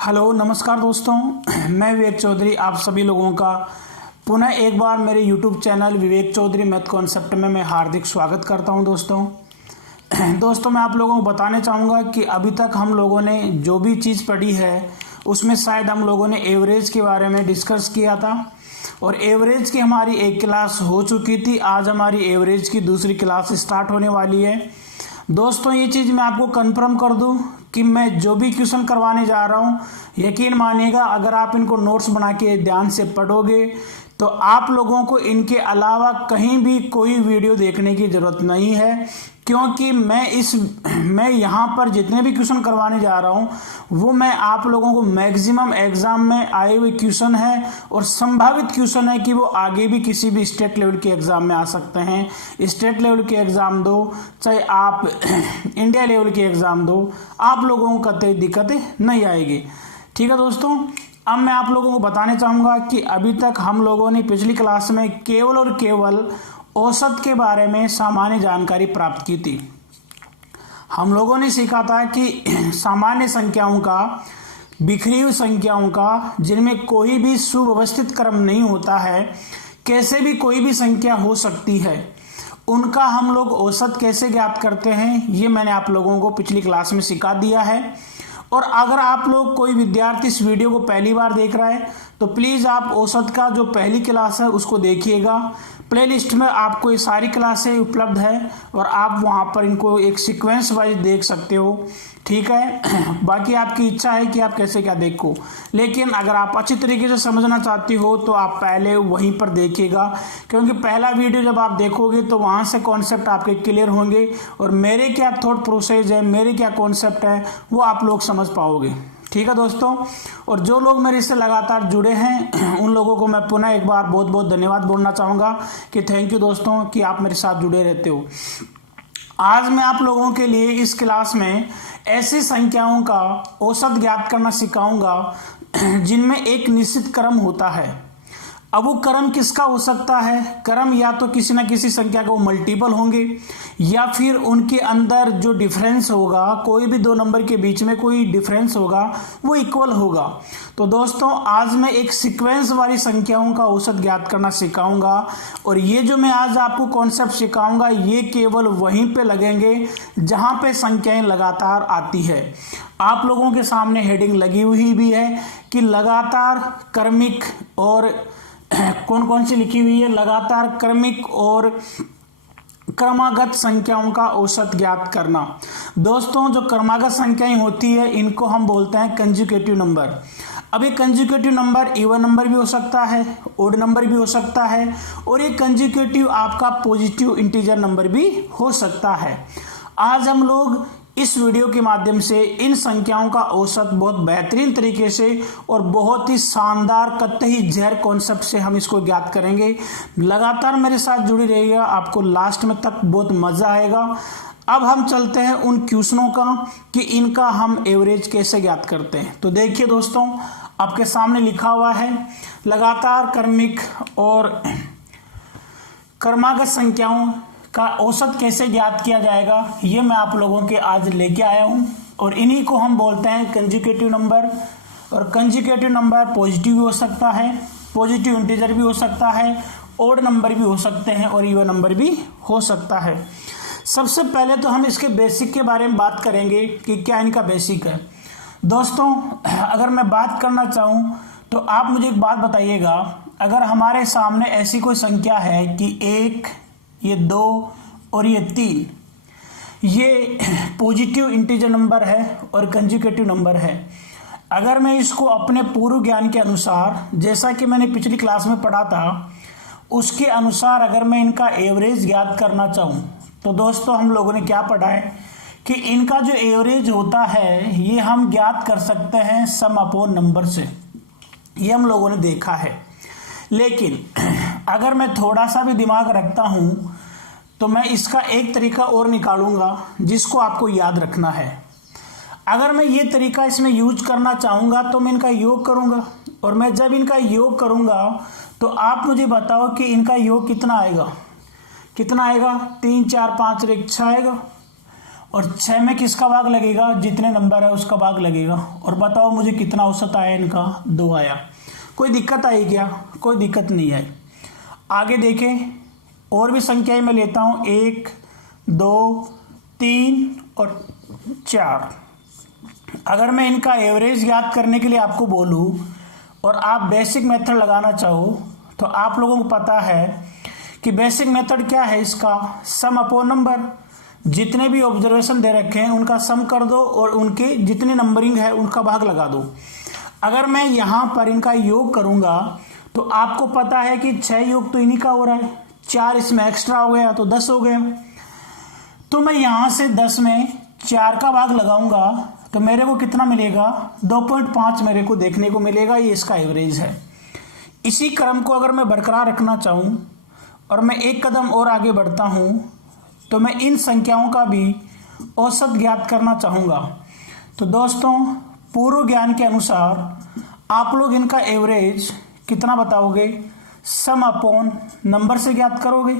Hello नमस्कार दोस्तों, मैं विवेक चौधरी आप सभी लोगों का पुनः एक बार मेरे YouTube चैनल विवेक चौधरी मैथ कॉन्सेप्ट में मैं हार्दिक स्वागत करता हूं। दोस्तों मैं आप लोगों को बताने चाहूँगा कि अभी तक हम लोगों ने जो भी चीज़ पढ़ी है उसमें शायद हम लोगों ने एवरेज के बारे में डिस्कस किया था और एवरेज की हमारी एक क्लास हो चुकी थी। आज हमारी एवरेज की दूसरी क्लास स्टार्ट होने वाली है। दोस्तों ये चीज़ मैं आपको कंफर्म कर दूं कि मैं जो भी क्वेश्चन करवाने जा रहा हूं, यकीन मानिएगा अगर आप इनको नोट्स बना के ध्यान से पढ़ोगे तो आप लोगों को इनके अलावा कहीं भी कोई वीडियो देखने की ज़रूरत नहीं है, क्योंकि मैं यहाँ पर जितने भी क्वेश्चन करवाने जा रहा हूँ वो मैं आप लोगों को मैक्सिमम एग्जाम में आए हुए क्वेश्चन है और संभावित क्वेश्चन है कि वो आगे भी किसी भी स्टेट लेवल के एग्ज़ाम में आ सकते हैं। स्टेट लेवल के एग्ज़ाम दो चाहे आप इंडिया लेवल के एग्ज़ाम दो, आप लोगों को कतई दिक्कतें नहीं आएगी। ठीक है दोस्तों, अब मैं आप लोगों को बताने चाहूँगा कि अभी तक हम लोगों ने पिछली क्लास में केवल और केवल औसत के बारे में सामान्य जानकारी प्राप्त की थी। हम लोगों ने सीखा था कि सामान्य संख्याओं का, बिखरी हुई संख्याओं का, जिनमें कोई भी सुव्यवस्थित क्रम नहीं होता है, कैसे भी कोई भी संख्या हो सकती है, उनका हम लोग औसत कैसे ज्ञात करते हैं, ये मैंने आप लोगों को पिछली क्लास में सिखा दिया है। और अगर आप लोग कोई विद्यार्थी इस वीडियो को पहली बार देख रहा है तो प्लीज़ आप औसत का जो पहली क्लास है उसको देखिएगा। प्लेलिस्ट में आपको ये सारी क्लासें उपलब्ध है और आप वहाँ पर इनको एक सीक्वेंस वाइज देख सकते हो। ठीक है, बाकी आपकी इच्छा है कि आप कैसे क्या देखो, लेकिन अगर आप अच्छी तरीके से समझना चाहती हो तो आप पहले वहीं पर देखिएगा, क्योंकि पहला वीडियो जब आप देखोगे तो वहाँ से कॉन्सेप्ट आपके क्लियर होंगे और मेरे क्या थॉट प्रोसेस है, मेरे क्या कॉन्सेप्ट है, वो आप लोग समझ पाओगे। ठीक है दोस्तों, और जो लोग मेरे से लगातार जुड़े हैं उन लोगों को मैं पुनः एक बार बहुत बहुत धन्यवाद बोलना चाहूँगा कि थैंक यू दोस्तों कि आप मेरे साथ जुड़े रहते हो। आज मैं आप लोगों के लिए इस क्लास में ऐसी संख्याओं का औसत ज्ञात करना सिखाऊंगा जिनमें एक निश्चित क्रम होता है। अब वो क्रम किसका हो सकता है? क्रम या तो किसी ना किसी संख्या का मल्टीपल होंगे या फिर उनके अंदर जो डिफरेंस होगा, कोई भी दो नंबर के बीच में कोई डिफरेंस होगा वो इक्वल होगा। तो दोस्तों आज मैं एक सीक्वेंस वाली संख्याओं का औसत ज्ञात करना सिखाऊंगा और ये जो मैं आज आपको कॉन्सेप्ट सिखाऊंगा ये केवल वहीं पे लगेंगे जहाँ पे संख्याएं लगातार आती है। आप लोगों के सामने हेडिंग लगी हुई भी है कि लगातार क्रमिक और कौन कौन सी लिखी हुई है, लगातार क्रमिक और क्रमागत संख्याओं का औसत ज्ञात करना। दोस्तों जो क्रमागत संख्याएं होती है इनको हम बोलते हैं कंजुगेटिव नंबर। अब ये कंजुगेटिव नंबर इवन नंबर भी हो सकता है, ओड नंबर भी हो सकता है और ये कंजुगेटिव आपका पॉजिटिव इंटीजर नंबर भी हो सकता है। आज हम लोग इस वीडियो के माध्यम से इन संख्याओं का औसत बहुत बेहतरीन तरीके से और बहुत ही शानदार कतई जहर कॉन्सेप्ट से हम इसको ज्ञात करेंगे। लगातार मेरे साथ जुड़ी रहिएगा, आपको लास्ट में तक बहुत मज़ा आएगा। अब हम चलते हैं उन क्वेश्चनों का कि इनका हम एवरेज कैसे ज्ञात करते हैं। तो देखिए दोस्तों, आपके सामने लिखा हुआ है लगातार क्रमिक और क्रमागत संख्याओं का औसत कैसे ज्ञात किया जाएगा, ये मैं आप लोगों के आज लेके आया हूँ और इन्हीं को हम बोलते हैं कंजुगेटिव नंबर। और कंजुगेटिव नंबर पॉजिटिव भी हो सकता है, पॉजिटिव इंटीजर भी हो सकता है, ओड नंबर भी हो सकते हैं और इवन नंबर भी हो सकता है। सबसे पहले तो हम इसके बेसिक के बारे में बात करेंगे कि क्या इनका बेसिक है। दोस्तों अगर मैं बात करना चाहूँ तो आप मुझे एक बात बताइएगा, अगर हमारे सामने ऐसी कोई संख्या है कि 1, ये 2 और ये 3, ये पॉजिटिव इंटीजर नंबर है और कंजुगेटिव नंबर है। अगर मैं इसको अपने पूर्व ज्ञान के अनुसार, जैसा कि मैंने पिछली क्लास में पढ़ा था, उसके अनुसार अगर मैं इनका एवरेज ज्ञात करना चाहूँ तो दोस्तों हम लोगों ने क्या पढ़ा है कि इनका जो एवरेज होता है ये हम ज्ञात कर सकते हैं सम अपॉन नंबर से। ये हम लोगों ने देखा है, लेकिन अगर मैं थोड़ा सा भी दिमाग रखता हूँ तो मैं इसका एक तरीका और निकालूंगा जिसको आपको याद रखना है। अगर मैं ये तरीका इसमें यूज करना चाहूँगा तो मैं इनका योग करूँगा और मैं जब इनका योग करूँगा तो आप मुझे बताओ कि इनका योग कितना आएगा। कितना आएगा? 3, 4, 5 और 1 6 आएगा। और 6 में किसका भाग लगेगा, जितने नंबर है उसका भाग लगेगा। और बताओ मुझे कितना औसत आया इनका, 2 आया। कोई दिक्कत आई क्या, कोई दिक्कत नहीं आई। आगे देखें, और भी संख्याएं मैं लेता हूँ, 1 2 3 और 4। अगर मैं इनका एवरेज याद करने के लिए आपको बोलूँ और आप बेसिक मेथड लगाना चाहो तो आप लोगों को पता है कि बेसिक मेथड क्या है इसका, सम अपॉन नंबर। जितने भी ऑब्जर्वेशन दे रखे हैं उनका सम कर दो और उनके जितनी नंबरिंग है उनका भाग लगा दो। अगर मैं यहाँ पर इनका योग करूँगा तो आपको पता है कि 6 योग तो इन्हीं का हो रहा है, 4 इसमें एक्स्ट्रा हो गया तो 10 हो गया। तो मैं यहाँ से 10 में 4 का भाग लगाऊंगा तो मेरे को कितना मिलेगा, 2.5 मेरे को देखने को मिलेगा। ये इसका एवरेज है। इसी क्रम को अगर मैं बरकरार रखना चाहूँ और मैं एक कदम और आगे बढ़ता हूँ तो मैं इन संख्याओं का भी औसत ज्ञात करना चाहूँगा। तो दोस्तों, पूर्व ज्ञान के अनुसार आप लोग इनका एवरेज कितना बताओगे, सम अपॉन नंबर से ज्ञात करोगे।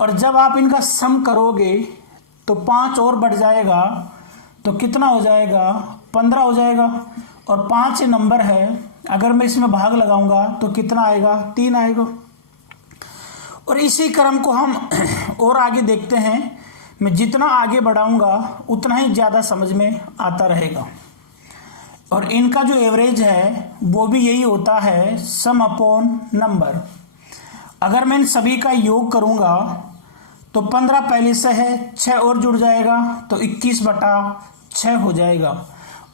और जब आप इनका सम करोगे तो 5 और बढ़ जाएगा तो कितना हो जाएगा, 15 हो जाएगा। और 5 नंबर है, अगर मैं इसमें भाग लगाऊंगा तो कितना आएगा, 3 आएगा। और इसी क्रम को हम और आगे देखते हैं। मैं जितना आगे बढ़ाऊंगा उतना ही ज़्यादा समझ में आता रहेगा। और इनका जो एवरेज है वो भी यही होता है, सम अपॉन नंबर। अगर मैं इन सभी का योग करूंगा तो 15 पहले से है, 6 और जुड़ जाएगा तो 21/6 हो जाएगा।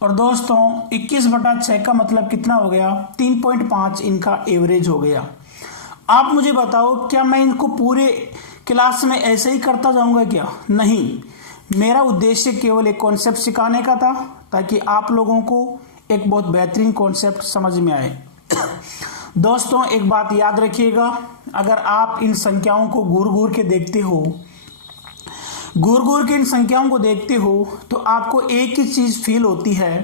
और दोस्तों 21/6 का मतलब कितना हो गया, 3.5 इनका एवरेज हो गया। आप मुझे बताओ, क्या मैं इनको पूरे क्लास में ऐसे ही करता जाऊंगा क्या? नहीं, मेरा उद्देश्य केवल एक कॉन्सेप्ट सिखाने का था ताकि आप लोगों को एक बहुत बेहतरीन कॉन्सेप्ट समझ में आए। दोस्तों, एक बात याद रखिएगा, अगर आप इन संख्याओं को घूर घूर के देखते हो, इन संख्याओं को देखते हो तो आपको एक ही चीज़ फील होती है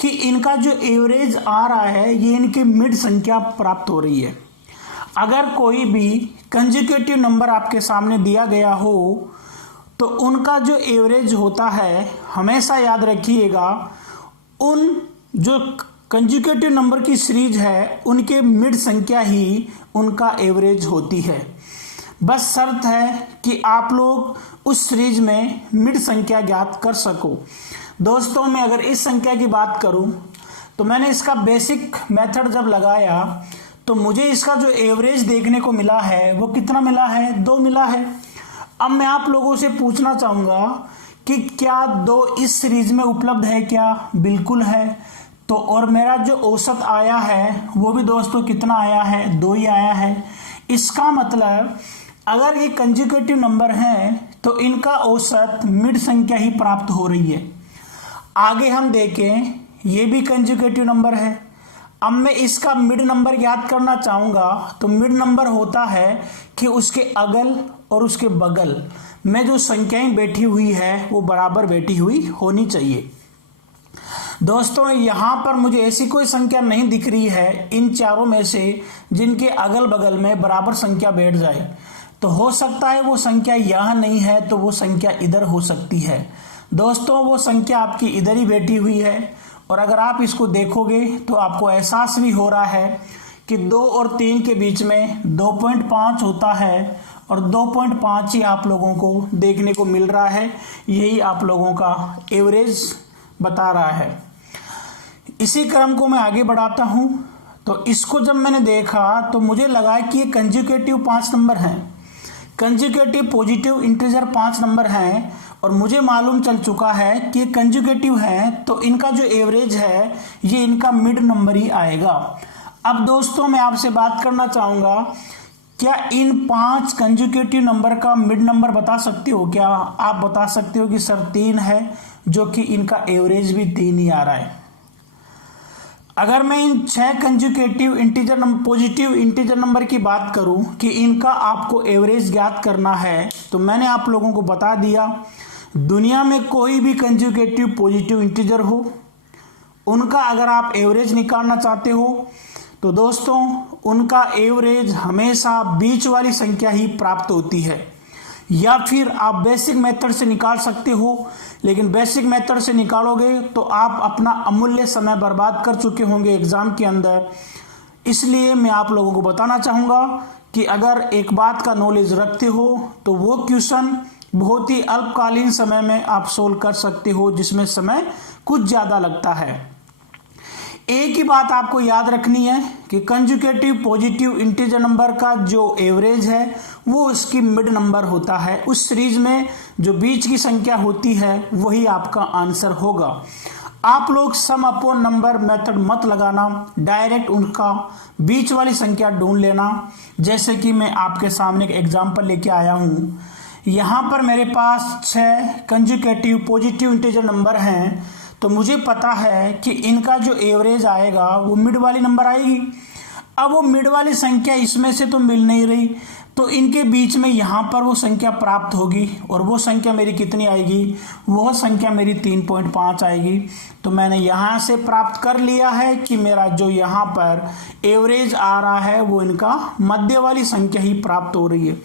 कि इनका जो एवरेज आ रहा है ये इनके मिड संख्या प्राप्त हो रही है। अगर कोई भी कंसेक्यूटिव नंबर आपके सामने दिया गया हो तो उनका जो एवरेज होता है, हमेशा याद रखिएगा, उन जो कंसेक्यूटिव नंबर की सीरीज है उनके मिड संख्या ही उनका एवरेज होती है। बस शर्त है कि आप लोग उस सीरीज में मिड संख्या ज्ञात कर सको। दोस्तों, मैं अगर इस संख्या की बात करूं तो मैंने इसका बेसिक मेथड जब लगाया तो मुझे इसका जो एवरेज देखने को मिला है वो कितना मिला है, 2 मिला है। अब मैं आप लोगों से पूछना चाहूँगा कि क्या 2 इस सीरीज में उपलब्ध है क्या? बिल्कुल है। तो और मेरा जो औसत आया है वो भी दोस्तों कितना आया है, 2 ही आया है। इसका मतलब अगर ये कंसेक्यूटिव नंबर हैं तो इनका औसत मिड संख्या ही प्राप्त हो रही है। आगे हम देखें, ये भी कंसेक्यूटिव नंबर है। अब मैं इसका मिड नंबर याद करना चाहूँगा तो मिड नंबर होता है कि उसके अगल और उसके बगल में जो संख्याएं बैठी हुई है वो बराबर बैठी हुई होनी चाहिए। दोस्तों, यहाँ पर मुझे ऐसी कोई संख्या नहीं दिख रही है इन चारों में से जिनके अगल बगल में बराबर संख्या बैठ जाए। तो हो सकता है वो संख्या यहाँ नहीं है तो वो संख्या इधर हो सकती है। दोस्तों, वो संख्या आपकी इधर ही बैठी हुई है। और अगर आप इसको देखोगे तो आपको एहसास भी हो रहा है कि 2 और 3 के बीच में 2.5 होता है और 2.5 ही आप लोगों को देखने को मिल रहा है। यही आप लोगों का एवरेज बता रहा है। इसी क्रम को मैं आगे बढ़ाता हूँ। तो इसको जब मैंने देखा तो मुझे लगा कि ये कंसेक्यूटिव 5 नंबर हैं, कंसेक्यूटिव पॉजिटिव इंटीजर 5 नंबर हैं। और मुझे मालूम चल चुका है कि ये कंसेक्यूटिव हैं तो इनका जो एवरेज है ये इनका मिड नंबर ही आएगा। अब दोस्तों, मैं आपसे बात करना चाहूँगा, क्या इन 5 कंसेक्यूटिव नंबर का मिड नंबर बता सकते हो? क्या आप बता सकते हो कि सर 3 है, जो कि इनका एवरेज भी 3 ही आ रहा है। अगर मैं इन 6 consecutive integer number, positive integer number की बात करूं कि इनका आपको एवरेज ज्ञात करना है तो मैंने आप लोगों को बता दिया, दुनिया में कोई भी कंसेक्यूटिव पॉजिटिव इंटीजर हो, उनका अगर आप एवरेज निकालना चाहते हो तो दोस्तों उनका एवरेज हमेशा बीच वाली संख्या ही प्राप्त होती है। या फिर आप बेसिक मेथड से निकाल सकते हो। लेकिन बेसिक मेथड से निकालोगे तो आप अपना अमूल्य समय बर्बाद कर चुके होंगे एग्जाम के अंदर। इसलिए मैं आप लोगों को बताना चाहूँगा कि अगर एक बात का नॉलेज रखते हो तो वो क्वेश्चन बहुत ही अल्पकालीन समय में आप सोल्व कर सकते हो, जिसमें समय कुछ ज़्यादा लगता है। एक ही बात आपको याद रखनी है कि कंजुगेटिव पॉजिटिव इंटीजर नंबर का जो एवरेज है वो उसकी मिड नंबर होता है। उस सीरीज में जो बीच की संख्या होती है वही आपका आंसर होगा। आप लोग सम अपॉन नंबर मेथड मत लगाना, डायरेक्ट उनका बीच वाली संख्या ढूंढ लेना। जैसे कि मैं आपके सामने एक एग्जाम्पल लेके आया हूँ। यहाँ पर मेरे पास 6 कंजुगेटिव पॉजिटिव इंटीजर नंबर हैं, तो मुझे पता है कि इनका जो एवरेज आएगा वो मिड वाली नंबर आएगी। अब वो मिड वाली संख्या इसमें से तो मिल नहीं रही, तो इनके बीच में यहाँ पर वो संख्या प्राप्त होगी, और वो संख्या मेरी कितनी आएगी? वह संख्या मेरी 3.5 आएगी। तो मैंने यहाँ से प्राप्त कर लिया है कि मेरा जो यहाँ पर एवरेज आ रहा है वो इनका मध्य वाली संख्या ही प्राप्त हो रही है।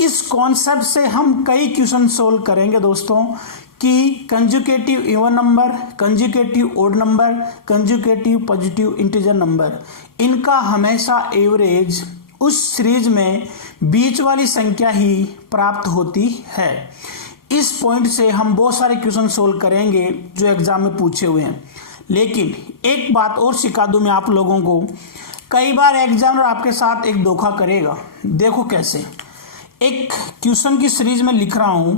इस कॉन्सेप्ट से हम कई क्वेश्चन सोल्व करेंगे दोस्तों कि consecutive even number, consecutive odd number, consecutive positive integer number, इनका हमेशा एवरेज उस सीरीज में बीच वाली संख्या ही प्राप्त होती है। इस पॉइंट से हम बहुत सारे क्वेश्चन सोल्व करेंगे जो एग्जाम में पूछे हुए हैं। लेकिन एक बात और सिखा दूं मैं आप लोगों को, कई बार एग्जामिनर आपके साथ एक धोखा करेगा। देखो कैसे, एक क्वेश्चन की सीरीज में लिख रहा हूं,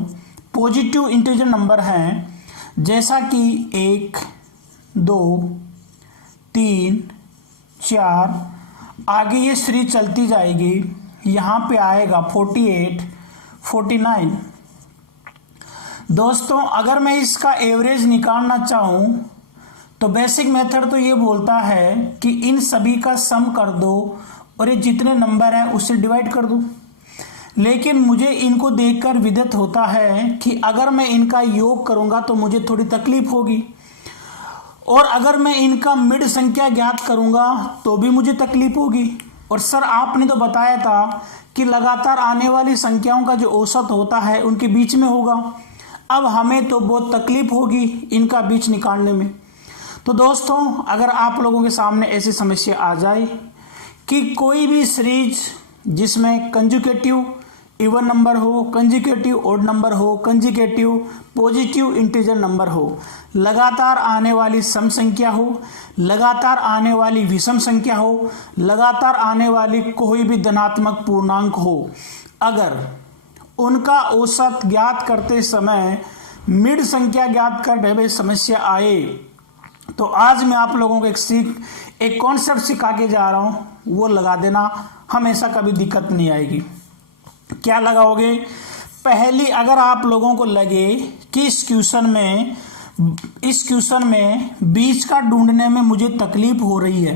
पॉजिटिव इंटीजर नंबर हैं जैसा कि 1, 2, 3, 4, आगे ये सीरीज चलती जाएगी। यहाँ पे आएगा 48, 49। दोस्तों अगर मैं इसका एवरेज निकालना चाहूँ तो बेसिक मेथड तो ये बोलता है कि इन सभी का सम कर दो और ये जितने नंबर हैं उससे डिवाइड कर दो। लेकिन मुझे इनको देखकर विदित होता है कि अगर मैं इनका योग करूंगा तो मुझे थोड़ी तकलीफ होगी, और अगर मैं इनका मिड संख्या ज्ञात करूंगा तो भी मुझे तकलीफ होगी। और सर आपने तो बताया था कि लगातार आने वाली संख्याओं का जो औसत होता है उनके बीच में होगा। अब हमें तो बहुत तकलीफ होगी इनका बीच निकालने में। तो दोस्तों अगर आप लोगों के सामने ऐसी समस्या आ जाए कि कोई भी सीरीज जिसमें कंजुगेटिव इवन नंबर हो, कंजुगेटिव ओड नंबर हो, कंजुगेटिव पॉजिटिव इंटीजर नंबर हो, लगातार आने वाली सम संख्या हो, लगातार आने वाली विषम संख्या हो, लगातार आने वाली कोई भी धनात्मक पूर्णांक हो, अगर उनका औसत ज्ञात करते समय मिड संख्या ज्ञात करने में समस्या आए, तो आज मैं आप लोगों को एक कॉन्सेप्ट सिखा के जा रहा हूँ, वो लगा देना, हमेशा कभी दिक्कत नहीं आएगी। क्या लगाओगे? पहली, अगर आप लोगों को लगे कि इस क्वेश्चन में बीच का ढूंढने में मुझे तकलीफ हो रही है,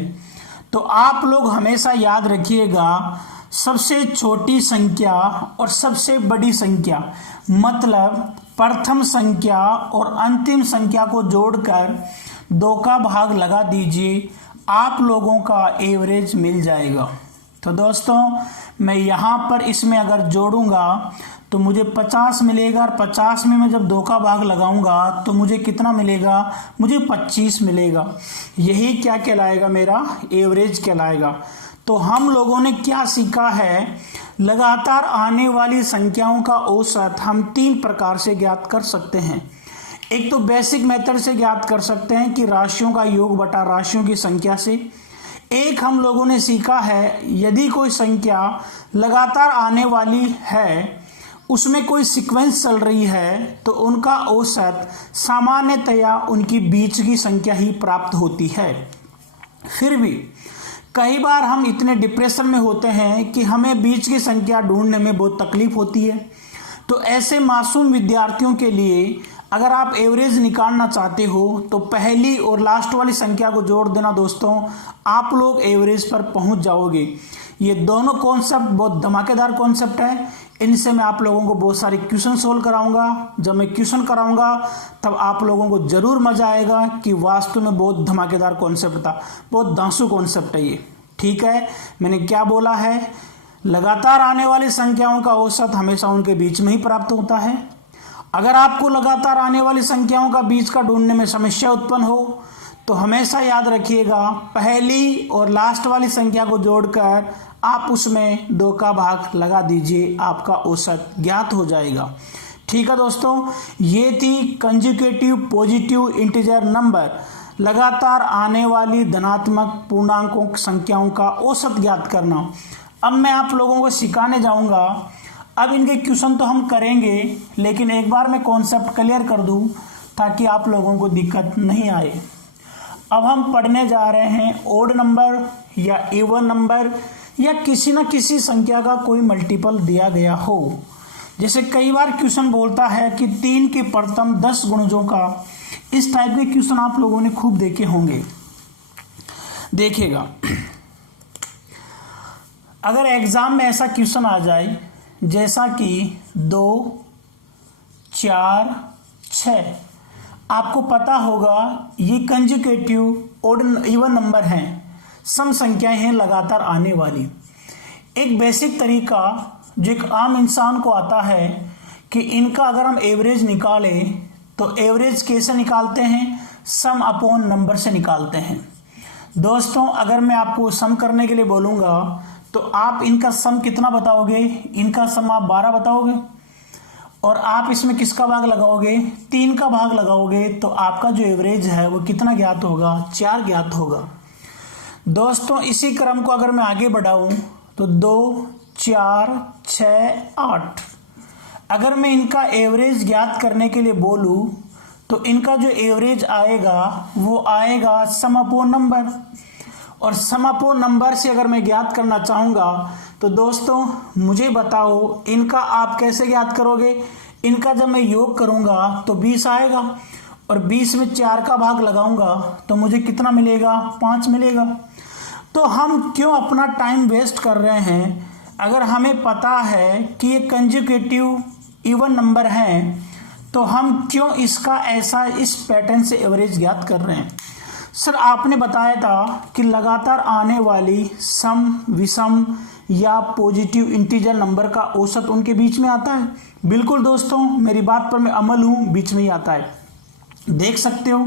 तो आप लोग हमेशा याद रखिएगा सबसे छोटी संख्या और सबसे बड़ी संख्या, मतलब प्रथम संख्या और अंतिम संख्या को जोड़कर 2 का भाग लगा दीजिए, आप लोगों का एवरेज मिल जाएगा। तो दोस्तों मैं यहाँ पर इसमें अगर जोड़ूंगा तो मुझे 50 मिलेगा, और 50 में मैं जब 2 का भाग लगाऊंगा तो मुझे कितना मिलेगा? मुझे 25 मिलेगा। यही क्या कहलाएगा? मेरा एवरेज कहलाएगा। तो हम लोगों ने क्या सीखा है, लगातार आने वाली संख्याओं का औसत हम 3 प्रकार से ज्ञात कर सकते हैं। एक तो बेसिक मेथड से ज्ञात कर सकते हैं कि राशियों का योग बटा राशियों की संख्या से। एक हम लोगों ने सीखा है यदि कोई संख्या लगातार आने वाली है, उसमें कोई सीक्वेंस चल रही है, तो उनका औसत सामान्यतया उनकी बीच की संख्या ही प्राप्त होती है। फिर भी कई बार हम इतने डिप्रेशन में होते हैं कि हमें बीच की संख्या ढूंढने में बहुत तकलीफ होती है। तो ऐसे मासूम विद्यार्थियों के लिए अगर आप एवरेज निकालना चाहते हो तो पहली और लास्ट वाली संख्या को जोड़ देना दोस्तों, आप लोग एवरेज पर पहुंच जाओगे। ये दोनों कॉन्सेप्ट बहुत धमाकेदार कॉन्सेप्ट है। इनसे मैं आप लोगों को बहुत सारे क्वेश्चन सोल्व कराऊंगा। जब मैं क्वेश्चन कराऊंगा तब आप लोगों को जरूर मजा आएगा कि वास्तव में बहुत धमाकेदार कॉन्सेप्ट था, बहुत धांसू कॉन्सेप्ट है ये। ठीक है, मैंने क्या बोला है, लगातार आने वाली संख्याओं का औसत हमेशा उनके बीच में ही प्राप्त होता है। अगर आपको लगातार आने वाली संख्याओं का बीच का ढूंढने में समस्या उत्पन्न हो तो हमेशा याद रखिएगा, पहली और लास्ट वाली संख्या को जोड़कर आप उसमें 2 का भाग लगा दीजिए, आपका औसत ज्ञात हो जाएगा। ठीक है दोस्तों, ये थी कंजुगेटिव पॉजिटिव इंटीजर नंबर, लगातार आने वाली धनात्मक पूर्णांकों संख्याओं का औसत ज्ञात करना। अब मैं आप लोगों को सिखाने जाऊंगा। अब इनके क्वेश्चन तो हम करेंगे, लेकिन एक बार मैं कॉन्सेप्ट क्लियर कर दूं ताकि आप लोगों को दिक्कत नहीं आए। अब हम पढ़ने जा रहे हैं ओड नंबर या इवन नंबर या किसी न किसी संख्या का कोई मल्टीपल दिया गया हो। जैसे कई बार क्वेश्चन बोलता है कि 3 के प्रथम 10 गुणजों का, इस टाइप के क्वेश्चन आप लोगों ने खूब देखे होंगे। देखिएगा, अगर एग्जाम में ऐसा क्वेश्चन आ जाए जैसा कि 2, 4, 6, आपको पता होगा ये कंजुगेटिव ओड इवन नंबर हैं, सम संख्याएं हैं लगातार आने वाली। एक बेसिक तरीका जो एक आम इंसान को आता है कि इनका अगर हम एवरेज निकालें तो एवरेज कैसे निकालते हैं, सम अपॉन नंबर से निकालते हैं। दोस्तों, अगर मैं आपको सम करने के लिए बोलूँगा तो आप इनका सम कितना बताओगे, इनका सम आप 12 बताओगे और आप इसमें किसका भाग लगाओगे, 3 का भाग लगाओगे, तो आपका जो एवरेज है वो कितना ज्ञात होगा, 4 ज्ञात होगा। दोस्तों, इसी क्रम को अगर मैं आगे बढ़ाऊं तो 2, 4, 6, 8, अगर मैं इनका एवरेज ज्ञात करने के लिए बोलूं तो इनका जो एवरेज आएगा वो आएगा सम अपॉन नंबर। और सम अपॉन नंबर से अगर मैं ज्ञात करना चाहूँगा तो दोस्तों मुझे बताओ, इनका आप कैसे ज्ञात करोगे। इनका जब मैं योग करूँगा तो 20 आएगा और 20 में 4 का भाग लगाऊंगा तो मुझे कितना मिलेगा, 5 मिलेगा। तो हम क्यों अपना टाइम वेस्ट कर रहे हैं, अगर हमें पता है कि ये कंजुगेटिव इवन नंबर हैं तो हम क्यों इसका ऐसा इस पैटर्न से एवरेज ज्ञात कर रहे हैं। सर, आपने बताया था कि लगातार आने वाली सम, विषम या पॉजिटिव इंटीजर नंबर का औसत उनके बीच में आता है। बिल्कुल दोस्तों, मेरी बात पर मैं अमल हूँ, बीच में ही आता है। देख सकते हो,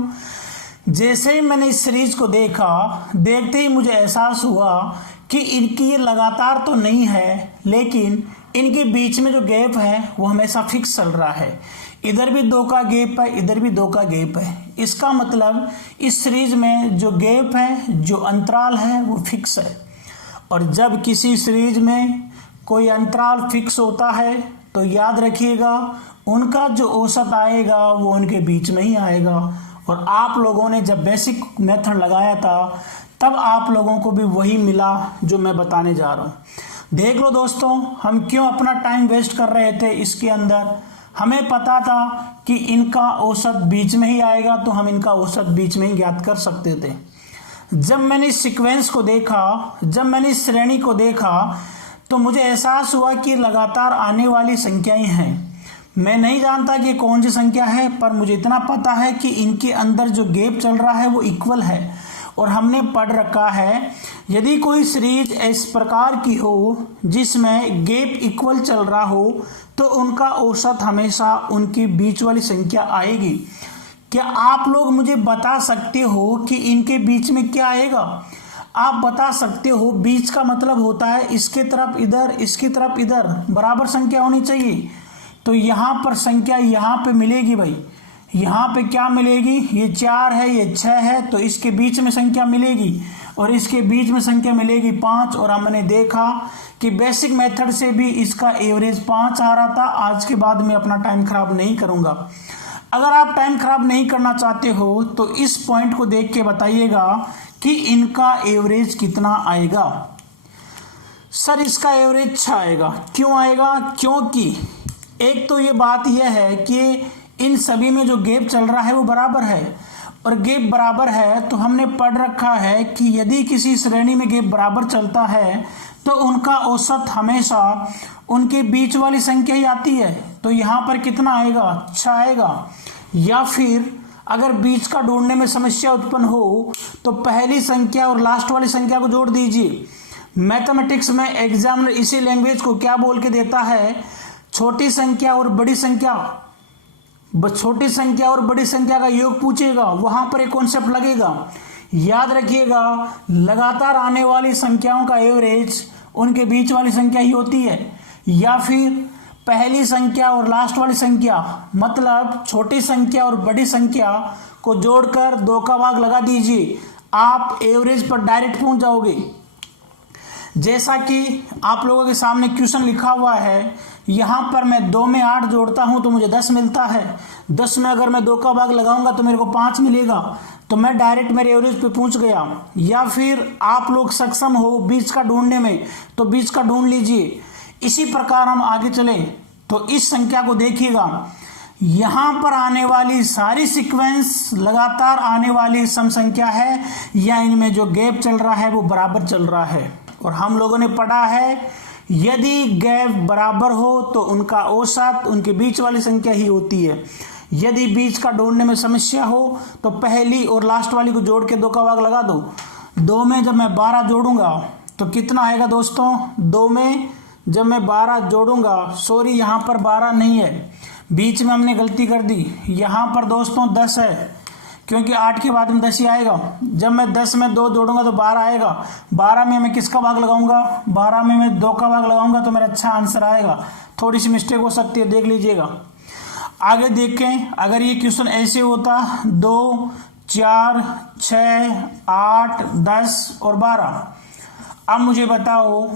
जैसे ही मैंने इस सीरीज को देखा, देखते ही मुझे एहसास हुआ कि इनकी ये लगातार तो नहीं है, लेकिन इनके बीच में जो गैप है वो हमेशा फिक्स चल रहा है। इधर भी 2 का गैप है, इधर भी 2 का गैप है। इसका मतलब इस सीरीज में जो गैप है, जो अंतराल है वो फिक्स है। और जब किसी सीरीज में कोई अंतराल फिक्स होता है तो याद रखिएगा उनका जो औसत आएगा वो उनके बीच में ही आएगा। और आप लोगों ने जब बेसिक मेथड लगाया था तब आप लोगों को भी वही मिला जो मैं बताने जा रहा हूँ। देख लो दोस्तों, हम क्यों अपना टाइम वेस्ट कर रहे थे इसके अंदर। हमें पता था कि इनका औसत बीच में ही आएगा तो हम इनका औसत बीच में ही ज्ञात कर सकते थे। जब मैंने इस सीक्वेंस को देखा, जब मैंने इस श्रेणी को देखा तो मुझे एहसास हुआ कि लगातार आने वाली संख्याएं हैं। मैं नहीं जानता कि कौन सी संख्या है, पर मुझे इतना पता है कि इनके अंदर जो गैप चल रहा है वो इक्वल है। और हमने पढ़ रखा है यदि कोई सीरीज इस प्रकार की हो जिसमें गैप इक्वल चल रहा हो तो उनका औसत हमेशा उनकी बीच वाली संख्या आएगी। क्या आप लोग मुझे बता सकते हो कि इनके बीच में क्या आएगा? आप बता सकते हो, बीच का मतलब होता है इसके तरफ इधर, इसकी तरफ इधर, बराबर संख्या होनी चाहिए। तो यहाँ पर संख्या यहाँ पे मिलेगी भाई, यहाँ पे क्या मिलेगी, ये 4 है, ये 6 है, तो इसके बीच में संख्या मिलेगी और इसके बीच में संख्या मिलेगी 5। और हमने देखा कि बेसिक मेथड से भी इसका एवरेज 5 आ रहा था। आज के बाद मैं अपना टाइम खराब नहीं करूँगा। अगर आप टाइम खराब नहीं करना चाहते हो तो इस पॉइंट को देख के बताइएगा कि इनका एवरेज कितना आएगा। सर, इसका एवरेज 6 आएगा। क्यों आएगा? क्योंकि एक तो ये बात यह है कि इन सभी में जो गैप चल रहा है वो बराबर है, और गैप बराबर है तो हमने पढ़ रखा है कि यदि किसी श्रेणी में गैप बराबर चलता है तो उनका औसत हमेशा उनके बीच वाली संख्या ही आती है। तो यहाँ पर कितना आएगा? 6 आएगा। या फिर अगर बीच का ढूंढने में समस्या उत्पन्न हो तो पहली संख्या और लास्ट वाली संख्या को जोड़ दीजिए। मैथमेटिक्स में एग्जामिनर इसी लैंग्वेज को क्या बोल के देता है, छोटी संख्या और बड़ी संख्या, छोटी संख्या और बड़ी संख्या का योग पूछेगा, वहां पर एक कॉन्सेप्ट लगेगा। याद रखिएगा, लगातार आने वाली संख्याओं का एवरेज उनके बीच वाली संख्या ही होती है, या फिर पहली संख्या और लास्ट वाली संख्या, मतलब छोटी संख्या और बड़ी संख्या को जोड़कर 2 का भाग लगा दीजिए, आप एवरेज पर डायरेक्ट पहुंच जाओगे। जैसा कि आप लोगों के सामने क्वेश्चन लिखा हुआ है, यहाँ पर मैं 2 में 8 जोड़ता हूँ तो मुझे 10 मिलता है। 10 में अगर मैं 2 का भाग लगाऊंगा तो मेरे को 5 मिलेगा, तो मैं डायरेक्ट मेरे एवरेज पे पहुंच गया। या फिर आप लोग सक्षम हो बीच का ढूंढने में, तो बीच का ढूंढ लीजिए। इसी प्रकार हम आगे चले तो इस संख्या को देखिएगा, यहाँ पर आने वाली सारी सीक्वेंस लगातार आने वाली सम संख्या है, या इनमें जो गैप चल रहा है वो बराबर चल रहा है। और हम लोगों ने पढ़ा है, यदि गैप बराबर हो तो उनका औसत उनके बीच वाली संख्या ही होती है। यदि बीच का ढूंढने में समस्या हो तो पहली और लास्ट वाली को जोड़ के 2 का भाग लगा दो। 2 में जब मैं 12 जोड़ूंगा तो कितना आएगा दोस्तों, 2 में जब मैं 12 जोड़ूंगा, सॉरी यहाँ पर 12 नहीं है, बीच में हमने गलती कर दी, यहाँ पर दोस्तों 10 है, क्योंकि 8 के बाद में 10 ही आएगा। जब मैं 10 में 2 जोड़ूंगा तो 12 आएगा। 12 में मैं किसका भाग लगाऊंगा, 12 में मैं 2 का भाग लगाऊंगा तो मेरा अच्छा आंसर आएगा। थोड़ी सी मिस्टेक हो सकती है, देख लीजिएगा। आगे देखें, अगर ये क्वेश्चन ऐसे होता 2, 4, 6, 8, 10 और 12, अब मुझे बताओ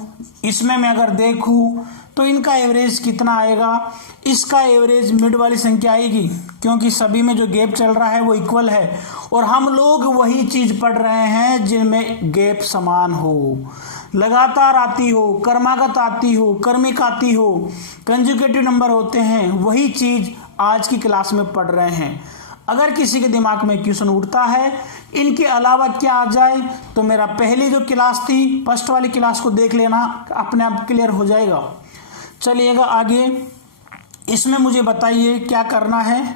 इसमें मैं अगर देखूं तो इनका एवरेज कितना आएगा। इसका एवरेज मिड वाली संख्या आएगी, क्योंकि सभी में जो गैप चल रहा है वो इक्वल है, और हम लोग वही चीज पढ़ रहे हैं जिनमें गैप समान हो, लगातार आती हो, क्रमागत आती हो, क्रमिक आती हो, कंजुगेटिव नंबर होते हैं, वही चीज आज की क्लास में पढ़ रहे हैं। अगर किसी के दिमाग में क्वेश्चन उठता है इनके अलावा क्या आ जाए, तो मेरा पहली जो क्लास थी फर्स्ट वाली क्लास को देख लेना, अपने आप क्लियर हो जाएगा। चलिएगा आगे, इसमें मुझे बताइए क्या करना है।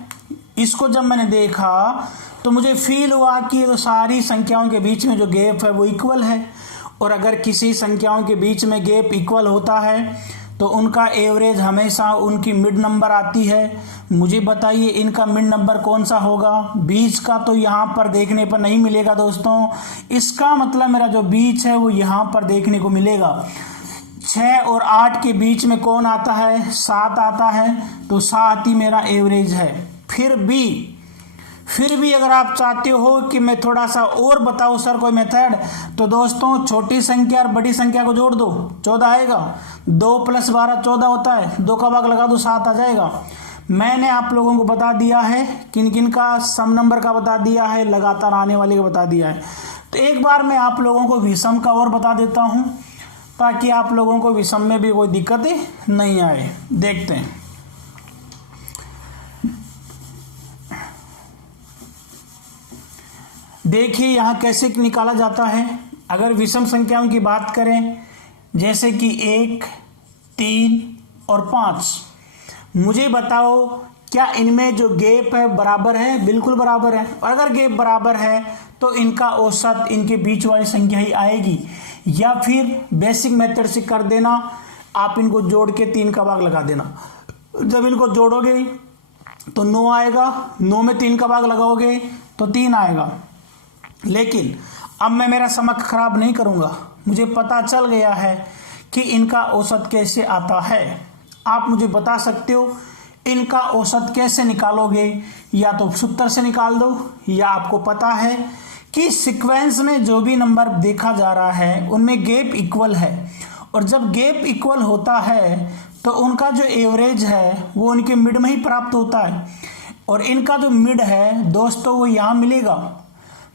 इसको जब मैंने देखा तो मुझे फील हुआ कि तो सारी संख्याओं के बीच में जो गैप है वो इक्वल है, और अगर किसी संख्याओं के बीच में गैप इक्वल होता है तो उनका एवरेज हमेशा उनकी मिड नंबर आती है। मुझे बताइए इनका मिड नंबर कौन सा होगा। बीच का तो यहाँ पर देखने पर नहीं मिलेगा दोस्तों, इसका मतलब मेरा जो बीच है वो यहाँ पर देखने को मिलेगा। 6 और 8 के बीच में कौन आता है, 7 आता है, तो 7 ही मेरा एवरेज है। फिर भी अगर आप चाहते हो कि मैं थोड़ा सा और बताऊं सर कोई मेथड, तो दोस्तों छोटी संख्या और बड़ी संख्या को जोड़ दो, 14 आएगा। 2 + 12 14 होता है, 2 का भाग लगा दो, 7 आ जाएगा। मैंने आप लोगों को बता दिया है किन किन का, सम नंबर का बता दिया है, लगातार आने वाले का बता दिया है। तो एक बार मैं आप लोगों को विषम का और बता देता हूँ, ताकि आप लोगों को विषम में भी कोई दिक्कतें नहीं आए। देखते हैं, देखिए यहाँ कैसे निकाला जाता है। अगर विषम संख्याओं की बात करें, जैसे कि 1, 3 और 5, मुझे बताओ क्या इनमें जो गैप है बराबर है। बिल्कुल बराबर है, और अगर गैप बराबर है तो इनका औसत इनके बीच वाली संख्या ही आएगी। या फिर बेसिक मेथड से कर देना, आप इनको जोड़ के 3 का भाग लगा देना। जब इनको जोड़ोगे तो 9 आएगा, 9 में 3 का भाग लगाओगे तो 3 आएगा। लेकिन अब मैं मेरा समझ खराब नहीं करूंगा, मुझे पता चल गया है कि इनका औसत कैसे आता है। आप मुझे बता सकते हो इनका औसत कैसे निकालोगे, या तो सूत्र से निकाल दो, या आपको पता है कि सीक्वेंस में जो भी नंबर देखा जा रहा है उनमें गैप इक्वल है, और जब गैप इक्वल होता है तो उनका जो एवरेज है वो उनके मिड में ही प्राप्त होता है, और इनका जो मिड है दोस्तों वो यहाँ मिलेगा।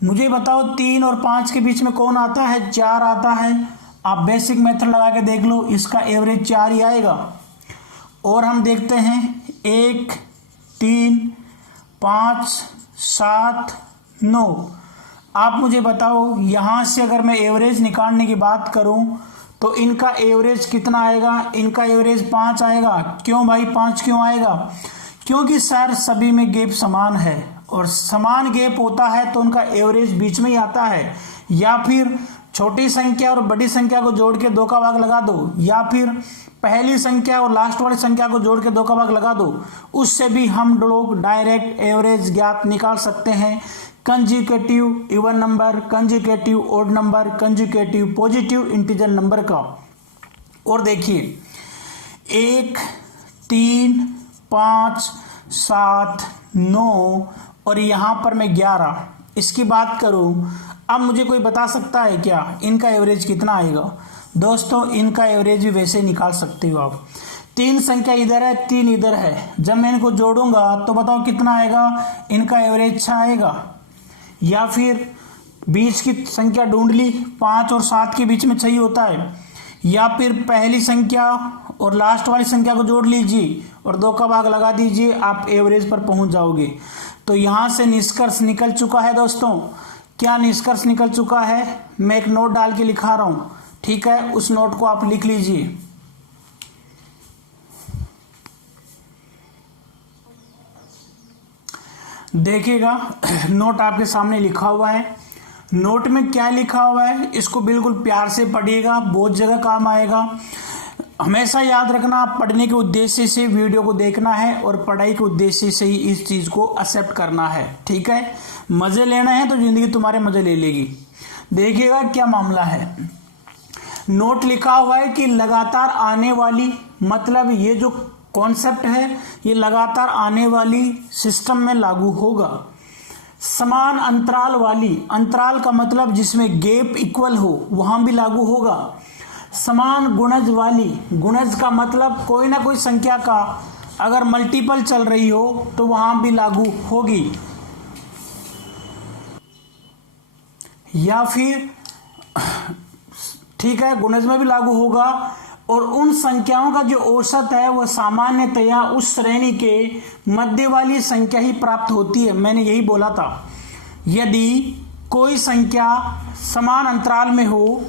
मुझे बताओ 3 और 5 के बीच में कौन आता है, 4 आता है। आप बेसिक मेथड लगा के देख लो, इसका एवरेज 4 ही आएगा। और हम देखते हैं 1, 3, 5, 7, 9। आप मुझे बताओ यहाँ से अगर मैं एवरेज निकालने की बात करूँ तो इनका एवरेज कितना आएगा, इनका एवरेज 5 आएगा। क्यों भाई 5 क्यों आएगा, क्योंकि सर सभी में गैप समान है, और समान गैप होता है तो उनका एवरेज बीच में ही आता है। या फिर छोटी संख्या और बड़ी संख्या को जोड़ के 2 का भाग लगा दो, या फिर पहली संख्या और लास्ट वाली संख्या को जोड़ के 2 का भाग लगा दो, उससे भी हम लोग डायरेक्ट एवरेज ज्ञात निकाल सकते हैं। Consecutive even number, consecutive odd number, consecutive positive integer number का। और देखिए 1, 3, 5, 7, 9 और यहाँ पर मैं 11 इसकी बात करूँ। अब मुझे कोई बता सकता है क्या इनका एवरेज कितना आएगा? दोस्तों इनका एवरेज भी वैसे निकाल सकते हो आप। 3 संख्या इधर है, 3 इधर है, जब मैं इनको जोड़ूंगा तो बताओ कितना आएगा? इनका एवरेज 6 आएगा। या फिर बीच की संख्या ढूंढ ली, 5 और 7 के बीच में 6 ही होता है। या फिर पहली संख्या और लास्ट वाली संख्या को जोड़ लीजिए और 2 का भाग लगा दीजिए, आप एवरेज पर पहुंच जाओगे। तो यहाँ से निष्कर्ष निकल चुका है दोस्तों। क्या निष्कर्ष निकल चुका है? मैं एक नोट डाल के लिखा रहा हूँ, ठीक है? उस नोट को आप लिख लीजिए। देखिएगा नोट आपके सामने लिखा हुआ है। नोट में क्या लिखा हुआ है इसको बिल्कुल प्यार से पढ़िएगा, बहुत जगह काम आएगा। हमेशा याद रखना, पढ़ने के उद्देश्य से वीडियो को देखना है और पढ़ाई के उद्देश्य से ही इस चीज़ को एक्सेप्ट करना है, ठीक है? मज़े लेना है तो ज़िंदगी तुम्हारे मज़े ले लेगी। देखिएगा क्या मामला है। नोट लिखा हुआ है कि लगातार आने वाली, मतलब ये जो कॉन्सेप्ट है ये लगातार आने वाली सिस्टम में लागू होगा। समान अंतराल वाली, अंतराल का मतलब जिसमें गैप इक्वल हो, वहां भी लागू होगा। समान गुणज वाली, गुणज का मतलब कोई ना कोई संख्या का अगर मल्टीपल चल रही हो तो वहां भी लागू होगी। या फिर ठीक है, गुणज में भी लागू होगा। और उन संख्याओं का जो औसत है वह सामान्यतया उस श्रेणी के मध्य वाली संख्या ही प्राप्त होती है। मैंने यही बोला था, यदि कोई संख्या समान अंतराल में हो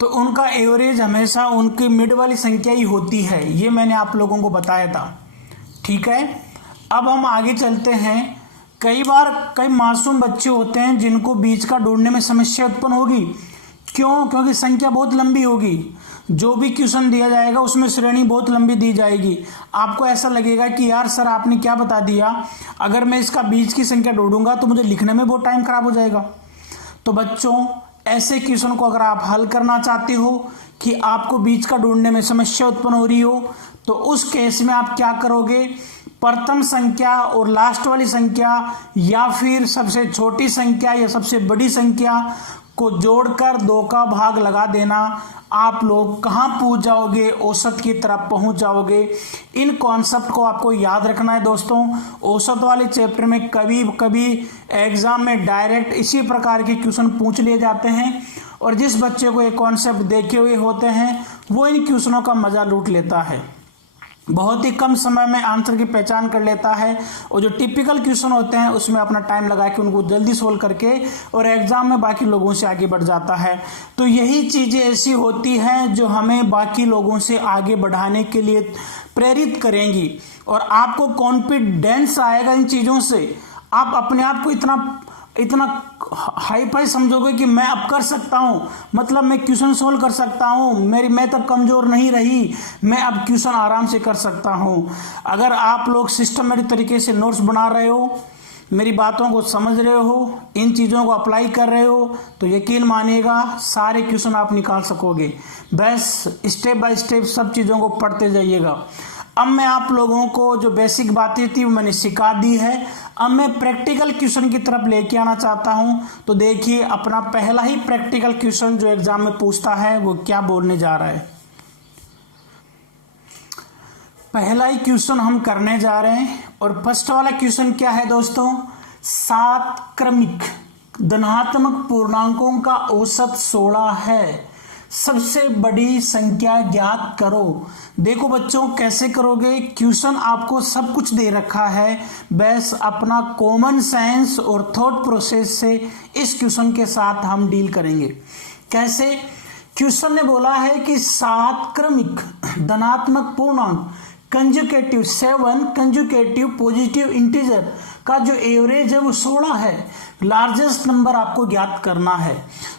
तो उनका एवरेज हमेशा उनकी मिड वाली संख्या ही होती है। ये मैंने आप लोगों को बताया था, ठीक है? अब हम आगे चलते हैं। कई बार कई मासूम बच्चे होते हैं जिनको बीज का ढूंढने में समस्या उत्पन्न होगी। क्यों? क्योंकि संख्या बहुत लंबी होगी। जो भी क्वेश्चन दिया जाएगा उसमें श्रेणी बहुत लंबी दी जाएगी। आपको ऐसा लगेगा कि यार सर आपने क्या बता दिया, अगर मैं इसका बीज की संख्या ढूंढूंगा तो मुझे लिखने में बहुत टाइम खराब हो जाएगा। तो बच्चों ऐसे क्वेश्चन को अगर आप हल करना चाहते हो कि आपको बीज का ढूंढने में समस्या उत्पन्न हो रही हो, तो उस केस में आप क्या करोगे? प्रथम संख्या और लास्ट वाली संख्या या फिर सबसे छोटी संख्या या सबसे बड़ी संख्या को जोड़कर 2 का भाग लगा देना। आप लोग कहाँ पहुँच जाओगे? औसत की तरफ पहुँच जाओगे। इन कॉन्सेप्ट को आपको याद रखना है दोस्तों। औसत वाले चैप्टर में कभी कभी एग्जाम में डायरेक्ट इसी प्रकार के क्वेश्चन पूछ लिए जाते हैं, और जिस बच्चे को ये कॉन्सेप्ट देखे हुए होते हैं वो इन क्वेश्चनों का मजा लूट लेता है, बहुत ही कम समय में आंसर की पहचान कर लेता है, और जो टिपिकल क्वेश्चन होते हैं उसमें अपना टाइम लगा के उनको जल्दी सोल्व करके और एग्जाम में बाकी लोगों से आगे बढ़ जाता है। तो यही चीज़ें ऐसी होती हैं जो हमें बाकी लोगों से आगे बढ़ाने के लिए प्रेरित करेंगी, और आपको कॉन्फिडेंस आएगा इन चीज़ों से। आप अपने आप को इतना हाई फाई समझोगे कि मैं अब कर सकता हूँ, मतलब मैं क्वेश्चन सोल्व कर सकता हूँ, मेरी मैं तब कमज़ोर नहीं रही, मैं अब क्वेश्चन आराम से कर सकता हूँ। अगर आप लोग सिस्टमेटिक तरीके से नोट्स बना रहे हो, मेरी बातों को समझ रहे हो, इन चीज़ों को अप्लाई कर रहे हो, तो यकीन मानिएगा सारे क्वेश्चन आप निकाल सकोगे। बस स्टेप बाय स्टेप सब चीज़ों को पढ़ते जाइएगा। अब मैं आप लोगों को जो बेसिक बातें थी वो मैंने सिखा दी है। अब मैं प्रैक्टिकल क्वेश्चन की तरफ लेके आना चाहता हूं। तो देखिए अपना पहला ही प्रैक्टिकल क्वेश्चन जो एग्जाम में पूछता है वो क्या बोलने जा रहा है। पहला ही क्वेश्चन हम करने जा रहे हैं, और फर्स्ट वाला क्वेश्चन क्या है दोस्तों? 7 क्रमिक धनात्मक पूर्णांकों का औसत 16 है, सबसे बड़ी संख्या ज्ञात करो। देखो बच्चों कैसे करोगे, क्वेश्चन आपको सब कुछ दे रखा है, बस अपना कॉमन सेंस और थॉट प्रोसेस से इस क्वेश्चन के साथ हम डील करेंगे। कैसे? क्वेश्चन ने बोला है कि 7 क्रमिक धनात्मक पूर्णांक कंजुकेटिव 7 कंजुकेटिव पॉजिटिव इंटीजर का जो एवरेज है वो 16 है। लार्जेस्ट नंबर आपको ज्ञात करना है।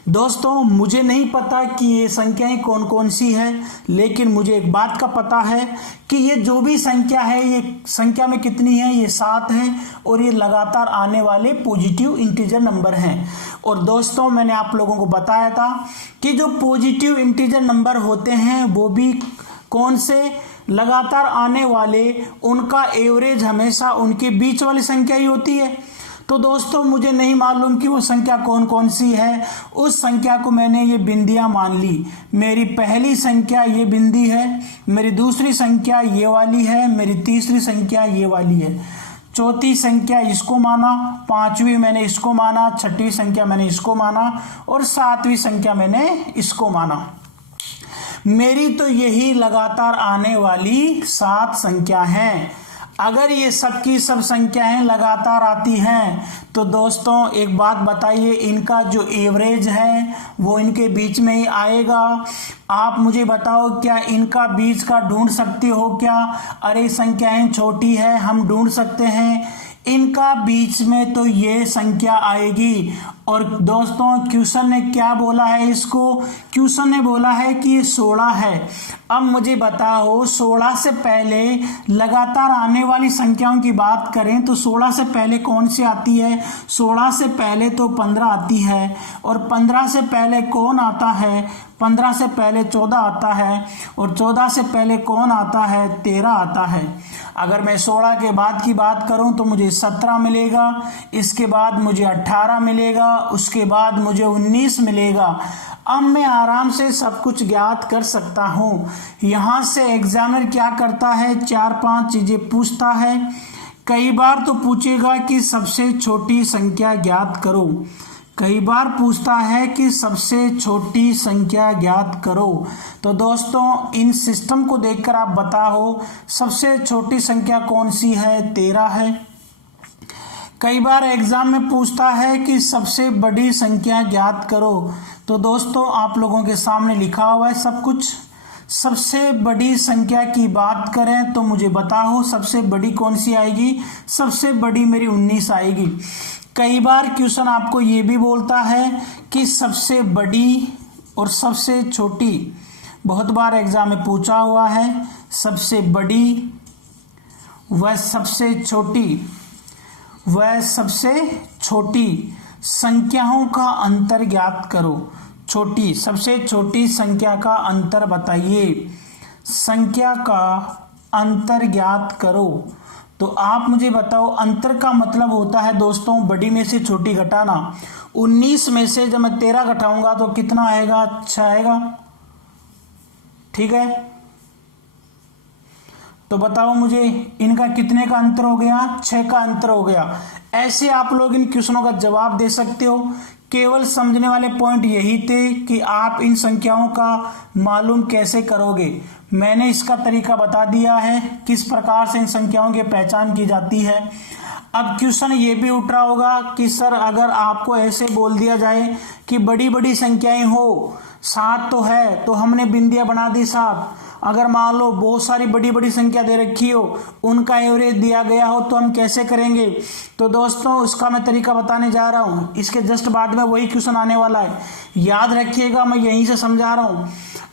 दोस्तों मुझे नहीं पता कि ये संख्याएं कौन कौन सी है, लेकिन मुझे एक बात का पता है कि ये जो भी संख्या है, ये संख्या में कितनी है, ये 7 है और ये लगातार आने वाले पॉजिटिव इंटीजर नंबर हैं। और दोस्तों मैंने आप लोगों को बताया था कि जो पॉजिटिव इंटीजर नंबर होते हैं वो भी कौन से, लगातार आने वाले, उनका एवरेज हमेशा उनके बीच वाली संख्या ही होती है। तो दोस्तों मुझे नहीं मालूम कि वो संख्या कौन कौन सी है, उस संख्या को मैंने ये बिंदियां मान ली। मेरी पहली संख्या ये बिंदी है, मेरी दूसरी संख्या ये वाली है, मेरी तीसरी संख्या ये वाली है, चौथी संख्या इसको माना, पांचवी मैंने इसको माना, छठवीं संख्या मैंने इसको माना और सातवीं संख्या मैंने इसको माना। मेरी तो यही लगातार आने वाली 7 संख्या हैं। अगर ये सब की सब संख्याएं लगातार आती हैं तो दोस्तों एक बात बताइए, इनका जो एवरेज है वो इनके बीच में ही आएगा। आप मुझे बताओ क्या इनका बीच का ढूंढ सकते हो क्या? अरे संख्याएं छोटी है, हम ढूंढ सकते हैं। इनका बीच में तो ये संख्या आएगी। और दोस्तों क्वेश्चन ने क्या बोला है इसको? क्वेश्चन ने बोला है कि ये 16 है। अब मुझे बताओ 16 से पहले लगातार आने वाली संख्याओं की बात करें तो 16 से पहले कौन सी आती है? 16 से पहले तो 15 आती है। और 15 से पहले कौन आता है? 15 से पहले 14 आता है। और 14 से पहले कौन आता है? 13 आता है। अगर मैं 16 के बाद की बात करूं तो मुझे 17 मिलेगा, इसके बाद मुझे 18 मिलेगा, उसके बाद मुझे 19 मिलेगा। अब मैं आराम से सब कुछ ज्ञात कर सकता हूँ। यहाँ से एग्जामिनर क्या करता है, 4-5 चीज़ें पूछता है। कई बार तो पूछेगा कि सबसे छोटी संख्या ज्ञात करो, कई बार पूछता है कि सबसे छोटी संख्या ज्ञात करो। तो दोस्तों इन सिस्टम को देखकर आप बताओ सबसे छोटी संख्या कौन सी है? 13 है। कई बार एग्जाम में पूछता है कि सबसे बड़ी संख्या ज्ञात करो। तो दोस्तों आप लोगों के सामने लिखा हुआ है सब कुछ। सबसे बड़ी संख्या की बात करें तो मुझे बताओ सबसे बड़ी कौन सी आएगी? सबसे बड़ी मेरी 19 आएगी। कई बार क्वेश्चन आपको ये भी बोलता है कि सबसे बड़ी और सबसे छोटी, बहुत बार एग्जाम में पूछा हुआ है। सबसे बड़ी व सबसे छोटी व सबसे छोटी संख्याओं का अंतर ज्ञात करो। छोटी, सबसे छोटी संख्या का अंतर बताइए। संख्या का अंतर ज्ञात करो। तो आप मुझे बताओ, अंतर का मतलब होता है दोस्तों बड़ी में से छोटी घटाना। 19 में से जब मैं 13 घटाऊंगा तो कितना आएगा? 6 आएगा। ठीक है, तो बताओ मुझे इनका कितने का अंतर हो गया? 6 का अंतर हो गया। ऐसे आप लोग इन क्वेश्चनों का जवाब दे सकते हो। केवल समझने वाले पॉइंट यही थे कि आप इन संख्याओं का मालूम कैसे करोगे। मैंने इसका तरीका बता दिया है किस प्रकार से इन संख्याओं की पहचान की जाती है। अब क्वेश्चन ये भी उठ रहा होगा कि सर अगर आपको ऐसे बोल दिया जाए कि बड़ी बड़ी संख्याएं हो, 7 तो है तो हमने बिंदियां बना दी 7। अगर मान लो बहुत सारी बड़ी बड़ी संख्या दे रखी हो, उनका एवरेज दिया गया हो तो हम कैसे करेंगे? तो दोस्तों उसका मैं तरीका बताने जा रहा हूँ। इसके जस्ट बाद में वही क्वेश्चन आने वाला है, याद रखिएगा, मैं यहीं से समझा रहा हूँ।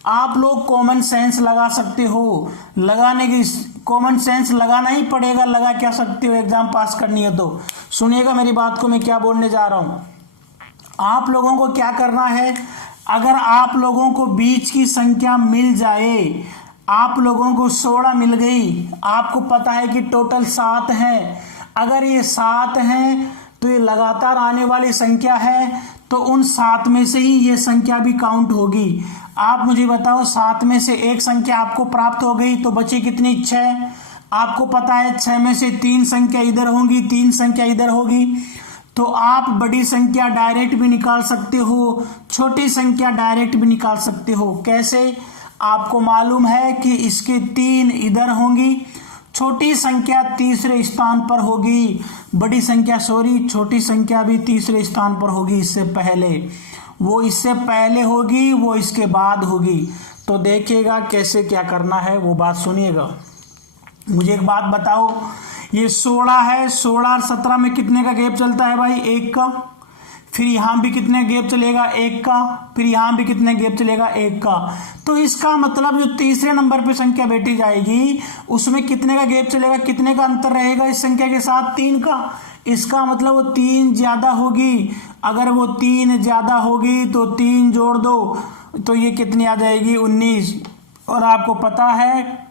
आप लोग कॉमन सेंस लगा सकते हो, लगाने की कॉमन सेंस लगाना ही पड़ेगा। लगा क्या सकते हो एग्जाम पास करनी है तो। सुनिएगा मेरी बात को, मैं क्या बोलने जा रहा हूँ। आप लोगों को क्या करना है, अगर आप लोगों को बीच की संख्या मिल जाए, आप लोगों को 16 मिल गई, आपको पता है कि टोटल 7 है। अगर ये 7 हैं तो ये लगातार आने वाली संख्या है, तो उन 7 में से ही ये संख्या भी काउंट होगी। आप मुझे बताओ 7 में से एक संख्या आपको प्राप्त हो गई तो बची कितनी? 6। आपको पता है 6 में से 3 संख्या इधर होंगी, 3 संख्या इधर होगी। तो आप बड़ी संख्या डायरेक्ट भी निकाल सकते हो, छोटी संख्या डायरेक्ट भी निकाल सकते हो। कैसे? आपको मालूम है कि इसके 3 इधर होंगी, छोटी संख्या तीसरे स्थान पर होगी, बड़ी संख्या छोटी संख्या भी तीसरे स्थान पर होगी। इससे पहले वो इससे पहले होगी, वो इसके बाद होगी। तो देखिएगा कैसे क्या करना है, वो बात सुनिएगा। मुझे एक बात बताओ, ये 16 है, 16 और 17 में कितने का गैप चलता है भाई? 1 का। फिर यहाँ भी कितने गैप चलेगा? 1 का। फिर यहाँ भी कितने गैप चलेगा? 1 का। तो इसका मतलब जो तीसरे नंबर पे संख्या बैठी जाएगी उसमें कितने का गैप चलेगा, कितने का अंतर रहेगा इस संख्या के साथ? 3 का। इसका मतलब वो 3 ज्यादा होगी। अगर वो 3 ज्यादा होगी तो 3 जोड़ दो तो ये कितनी आ जाएगी? 19। और आपको पता है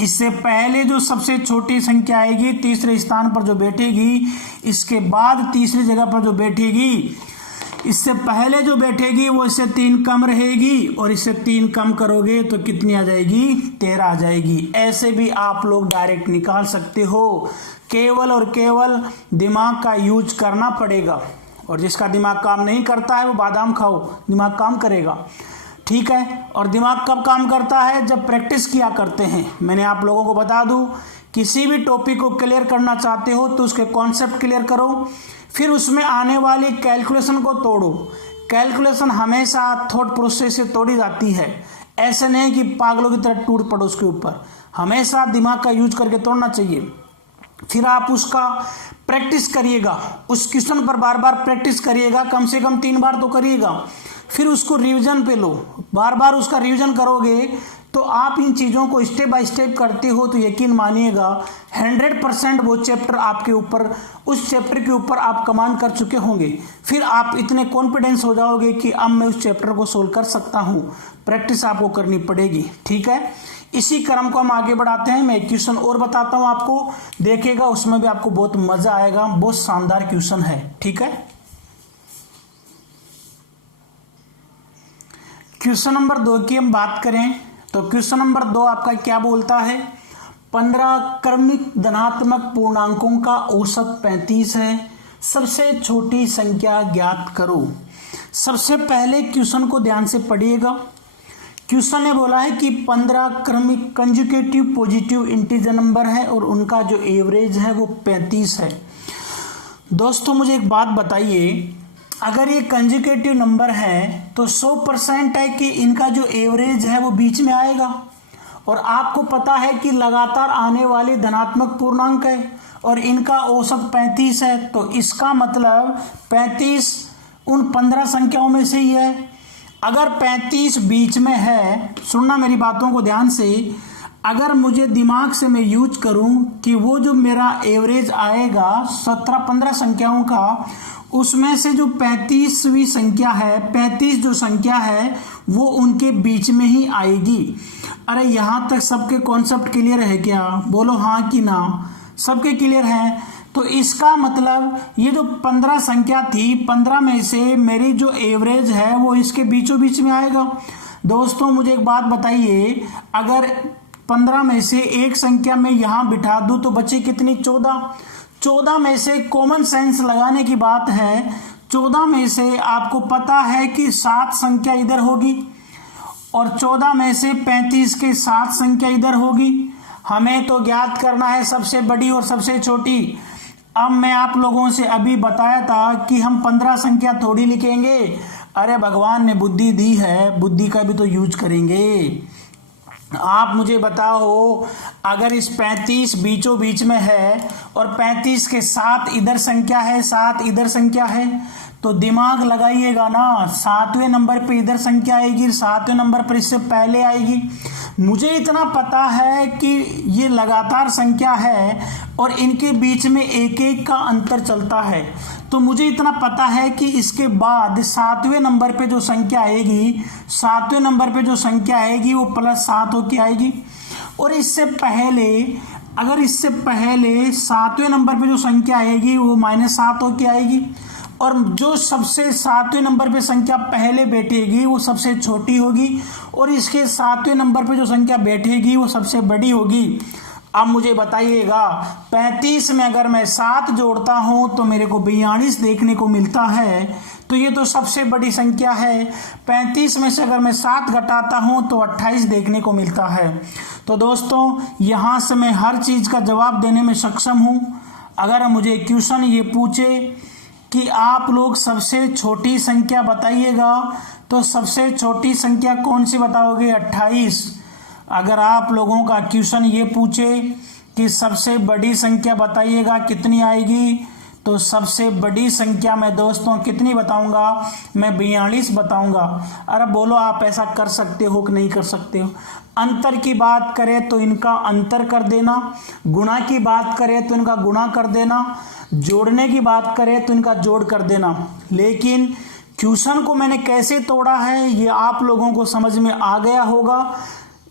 इससे पहले जो सबसे छोटी संख्या आएगी तीसरे स्थान पर जो बैठेगी, इसके बाद तीसरी जगह पर जो बैठेगी, इससे पहले जो बैठेगी वो इससे 3 कम रहेगी और इससे 3 कम करोगे तो कितनी आ जाएगी? 13 आ जाएगी। ऐसे भी आप लोग डायरेक्ट निकाल सकते हो। केवल और केवल दिमाग का यूज करना पड़ेगा, और जिसका दिमाग काम नहीं करता है वो बादाम खाओ, दिमाग काम करेगा। ठीक है। और दिमाग कब काम करता है? जब प्रैक्टिस किया करते हैं। मैंने आप लोगों को बता दूं, किसी भी टॉपिक को क्लियर करना चाहते हो तो उसके कॉन्सेप्ट क्लियर करो, फिर उसमें आने वाली कैलकुलेशन को तोड़ो। कैलकुलेशन हमेशा थॉट प्रोसेस से तोड़ी जाती है, ऐसे नहीं कि पागलों की तरह टूट पड़ो उसके ऊपर। हमेशा दिमाग का यूज करके तोड़ना चाहिए। फिर आप उसका प्रैक्टिस करिएगा, उस क्वेश्चन पर बार बार प्रैक्टिस करिएगा, कम से कम 3 बार तो करिएगा। फिर उसको रिवीजन पे लो, बार बार उसका रिवीजन करोगे तो आप इन चीज़ों को स्टेप बाय स्टेप करते हो तो यकीन मानिएगा 100% वो चैप्टर आपके ऊपर, उस चैप्टर के ऊपर आप कमांड कर चुके होंगे। फिर आप इतने कॉन्फिडेंस हो जाओगे कि अब मैं उस चैप्टर को सोल्व कर सकता हूँ। प्रैक्टिस आपको करनी पड़ेगी। ठीक है। इसी क्रम को हम आगे बढ़ाते हैं। मैं एक क्वेश्चन और बताता हूँ आपको, देखिएगा उसमें भी आपको बहुत मजा आएगा। बहुत शानदार क्वेश्चन है। ठीक है। क्वेश्चन नंबर 2 की हम बात करें तो क्वेश्चन नंबर 2 आपका क्या बोलता है? 15 क्रमिक धनात्मक पूर्णांकों का औसत 35 है, सबसे छोटी संख्या ज्ञात करो। सबसे पहले क्वेश्चन को ध्यान से पढ़िएगा। क्वेश्चन ने बोला है कि 15 क्रमिक कंजुगेटिव पॉजिटिव इंटीजर नंबर है और उनका जो एवरेज है वो 35 है। दोस्तों मुझे एक बात बताइए, अगर ये कंजुगेटिव नंबर है तो 100% है कि इनका जो एवरेज है वो बीच में आएगा, और आपको पता है कि लगातार आने वाली धनात्मक पूर्णांक है और इनका औसत 35 है। तो इसका मतलब 35 उन 15 संख्याओं में से ही है। अगर 35 बीच में है, सुनना मेरी बातों को ध्यान से, अगर मुझे दिमाग से मैं यूज करूं कि वो जो मेरा एवरेज आएगा 17-15 संख्याओं का, उसमें से जो 35वीं संख्या है, 35 जो संख्या है वो उनके बीच में ही आएगी। अरे यहाँ तक सबके कॉन्सेप्ट क्लियर है क्या? बोलो हाँ कि ना। सबके क्लियर है। तो इसका मतलब ये जो 15 संख्या थी, 15 में से मेरी जो एवरेज है वो इसके बीचों बीच में आएगा। दोस्तों मुझे एक बात बताइए, अगर 15 में से एक संख्या में यहाँ बिठा दूं तो बचे कितनी? 14। 14 में से कॉमन सेंस लगाने की बात है, 14 में से आपको पता है कि 7 संख्या इधर होगी और 14 में से 35 के 7 संख्या इधर होगी। हमें तो ज्ञात करना है सबसे बड़ी और सबसे छोटी। अब मैं आप लोगों से अभी बताया था कि हम 15 संख्या थोड़ी लिखेंगे। अरे भगवान ने बुद्धि दी है, बुद्धि का भी तो यूज करेंगे। आप मुझे बताओ, अगर इस 35 बीचों बीच में है और 35 के 7 इधर संख्या है, 7 इधर संख्या है, तो दिमाग लगाइएगा ना। 7वें नंबर पे इधर संख्या आएगी, 7वें नंबर पर इससे पहले आएगी। मुझे इतना पता है कि ये लगातार संख्या है और इनके बीच में एक एक का अंतर चलता है, तो मुझे इतना पता है कि इसके बाद 7वें नंबर पे जो संख्या आएगी, 7वें नंबर पे जो संख्या आएगी वो +7 होके आएगी। और इससे पहले, अगर इससे पहले 7वें नंबर पे जो संख्या आएगी वो -7 होके आएगी, और जो सबसे 7वें नंबर पे संख्या पहले बैठेगी वो सबसे छोटी होगी, और इसके 7वें नंबर पे जो संख्या बैठेगी वो सबसे बड़ी होगी। अब मुझे बताइएगा, 35 में अगर मैं 7 जोड़ता हूं तो मेरे को 42 देखने को मिलता है, तो ये तो सबसे बड़ी संख्या है। 35 में से अगर मैं 7 घटाता हूं तो 28 देखने को मिलता है। तो दोस्तों यहाँ से मैं हर चीज़ का जवाब देने में सक्षम हूँ। अगर मुझे क्वेश्चन ये पूछे कि आप लोग सबसे छोटी संख्या बताइएगा, तो सबसे छोटी संख्या कौन सी बताओगे? 28। अगर आप लोगों का क्वेश्चन ये पूछे कि सबसे बड़ी संख्या बताइएगा कितनी आएगी। तो सबसे बड़ी संख्या मैं दोस्तों कितनी बताऊंगा, मैं 42 बताऊंगा। अरे बोलो आप ऐसा कर सकते हो कि नहीं कर सकते हो। अंतर की बात करें तो इनका अंतर कर देना, गुणा की बात करें तो इनका गुणा कर देना, जोड़ने की बात करें तो इनका जोड़ कर देना। लेकिन क्वेश्चन को मैंने कैसे तोड़ा है ये आप लोगों को समझ में आ गया होगा।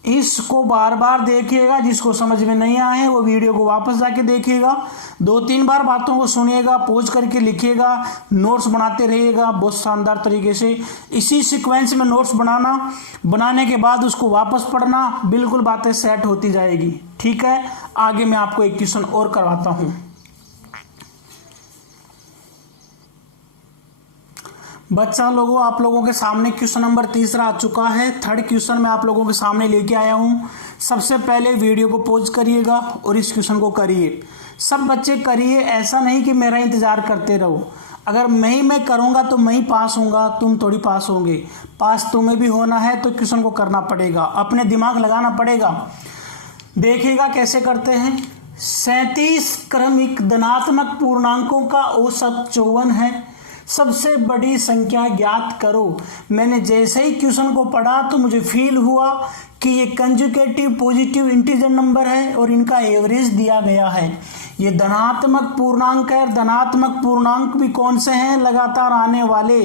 इसको बार बार देखिएगा, जिसको समझ में नहीं आए वो वीडियो को वापस जाके देखिएगा, 2-3 बार बातों को सुनिएगा, पॉज करके लिखिएगा, नोट्स बनाते रहिएगा बहुत शानदार तरीके से। इसी सीक्वेंस में नोट्स बनाने के बाद उसको वापस पढ़ना, बिल्कुल बातें सेट होती जाएगी। ठीक है, आगे मैं आपको एक क्वेश्चन और करवाता हूँ। बच्चा लोगों, आप लोगों के सामने क्वेश्चन नंबर 3 आ चुका है। थर्ड क्वेश्चन मैं आप लोगों के सामने लेके आया हूँ। सबसे पहले वीडियो को पॉज करिएगा और इस क्वेश्चन को करिए। सब बच्चे करिए, ऐसा नहीं कि मेरा इंतजार करते रहो। अगर मैं करूँगा तो मैं ही पास होऊंगा, तुम थोड़ी पास होंगे। पास तुम्हें भी होना है तो क्वेश्चन को करना पड़ेगा, अपने दिमाग लगाना पड़ेगा। देखिएगा कैसे करते हैं। 37 क्रमिक धनात्मक पूर्णांकों का औसत 54 है। सबसे बड़ी संख्या ज्ञात करो। मैंने जैसे ही क्वेश्चन को पढ़ा तो मुझे फील हुआ कि ये कंजुगेटिव पॉजिटिव इंटीजर नंबर है और इनका एवरेज दिया गया है। ये धनात्मक पूर्णांक है। धनात्मक पूर्णांक भी कौन से हैं, लगातार आने वाले।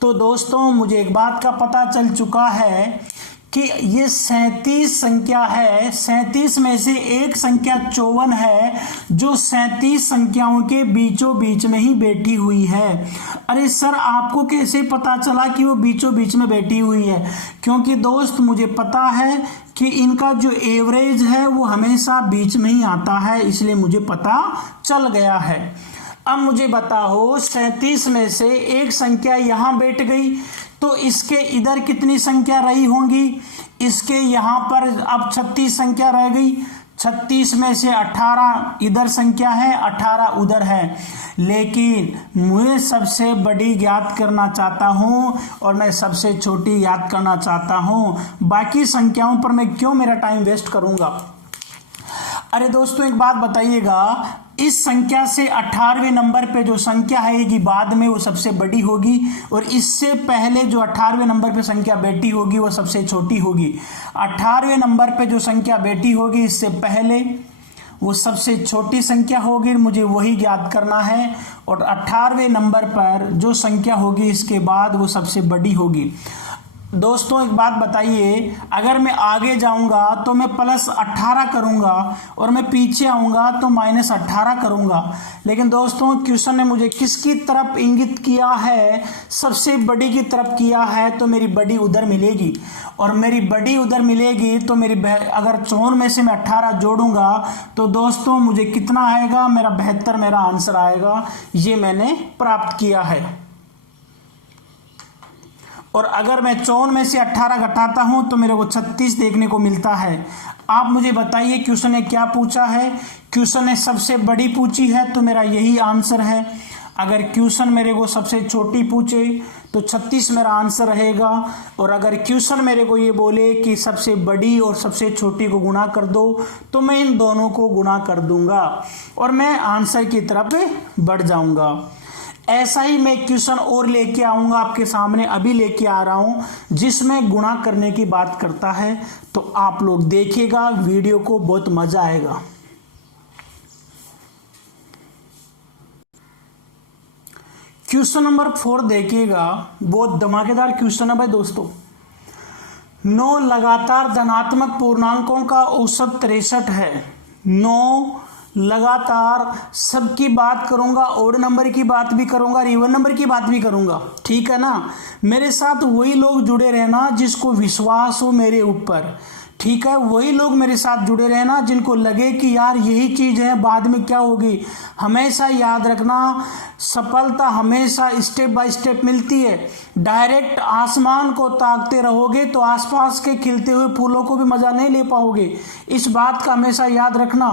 तो दोस्तों मुझे एक बात का पता चल चुका है कि ये 37 संख्या है। 37 में से एक संख्या 54 है जो 37 संख्याओं के बीचों बीच में ही बैठी हुई है। अरे सर आपको कैसे पता चला कि वो बीचों बीच में बैठी हुई है? क्योंकि दोस्त मुझे पता है कि इनका जो एवरेज है वो हमेशा बीच में ही आता है, इसलिए मुझे पता चल गया है। अब मुझे बताओ 37 में से एक संख्या यहां बैठ गई तो इसके इधर कितनी संख्या रही होंगी? इसके यहाँ पर अब 36 संख्या रह गई। 36 में से 18 इधर संख्या है, 18 उधर है। लेकिन मैं सबसे बड़ी ज्ञात करना चाहता हूँ और मैं सबसे छोटी याद करना चाहता हूँ। बाकी संख्याओं पर मैं क्यों मेरा टाइम वेस्ट करूँगा? अरे दोस्तों एक बात बताइएगा, इस संख्या से 18वें नंबर पे जो संख्या आएगी बाद में वो सबसे बड़ी होगी और इससे पहले जो 18वें नंबर पे संख्या बैठी होगी वो सबसे छोटी होगी। 18वें नंबर पे जो संख्या बैठी होगी इससे पहले वो सबसे छोटी संख्या होगी, मुझे वही ज्ञात करना है। और 18वें नंबर पर जो संख्या होगी इसके बाद वो सबसे बड़ी होगी। दोस्तों एक बात बताइए, अगर मैं आगे जाऊंगा तो मैं +18 करूंगा और मैं पीछे आऊंगा तो -18 करूंगा। लेकिन दोस्तों क्वेश्चन ने मुझे किसकी तरफ इंगित किया है? सबसे बड़ी की तरफ किया है। तो मेरी बड़ी उधर मिलेगी और मेरी बड़ी उधर मिलेगी तो मेरी अगर 54 में से मैं 18 जोड़ूंगा तो दोस्तों मुझे कितना आएगा? मेरा 72 मेरा आंसर आएगा। ये मैंने प्राप्त किया है। और अगर मैं 54 में से 18 घटाता हूं तो मेरे को 36 देखने को मिलता है। आप मुझे बताइए क्वेश्चन ने क्या पूछा है? क्वेश्चन ने सबसे बड़ी पूछी है तो मेरा यही आंसर है। अगर क्वेश्चन मेरे को सबसे छोटी पूछे तो 36 मेरा आंसर रहेगा। और अगर क्वेश्चन मेरे को ये बोले कि सबसे बड़ी और सबसे छोटी को गुणा कर दो तो मैं इन दोनों को गुणा कर दूंगा और मैं आंसर की तरफ बढ़ जाऊंगा। ऐसा ही मैं क्वेश्चन और लेके आऊंगा आपके सामने, अभी लेके आ रहा हूं जिसमें गुणा करने की बात करता है। तो आप लोग देखिएगा वीडियो को, बहुत मजा आएगा। क्वेश्चन नंबर 4 देखिएगा, बहुत धमाकेदार क्वेश्चन है भाई दोस्तों। 9 लगातार धनात्मक पूर्णांकों का औसत 63 है। 9 लगातार, सबकी बात करूंगा, ओड नंबर की बात भी करूंगा, इवन नंबर की बात भी करूंगा। ठीक है ना? मेरे साथ वही लोग जुड़े रहना जिसको विश्वास हो मेरे ऊपर। ठीक है, वही लोग मेरे साथ जुड़े रहना जिनको लगे कि यार यही चीज है, बाद में क्या होगी। हमेशा याद रखना, सफलता हमेशा स्टेप बाय स्टेप मिलती है। डायरेक्ट आसमान को ताकते रहोगे तो आसपास के खिलते हुए फूलों को भी मजा नहीं ले पाओगे। इस बात का हमेशा याद रखना।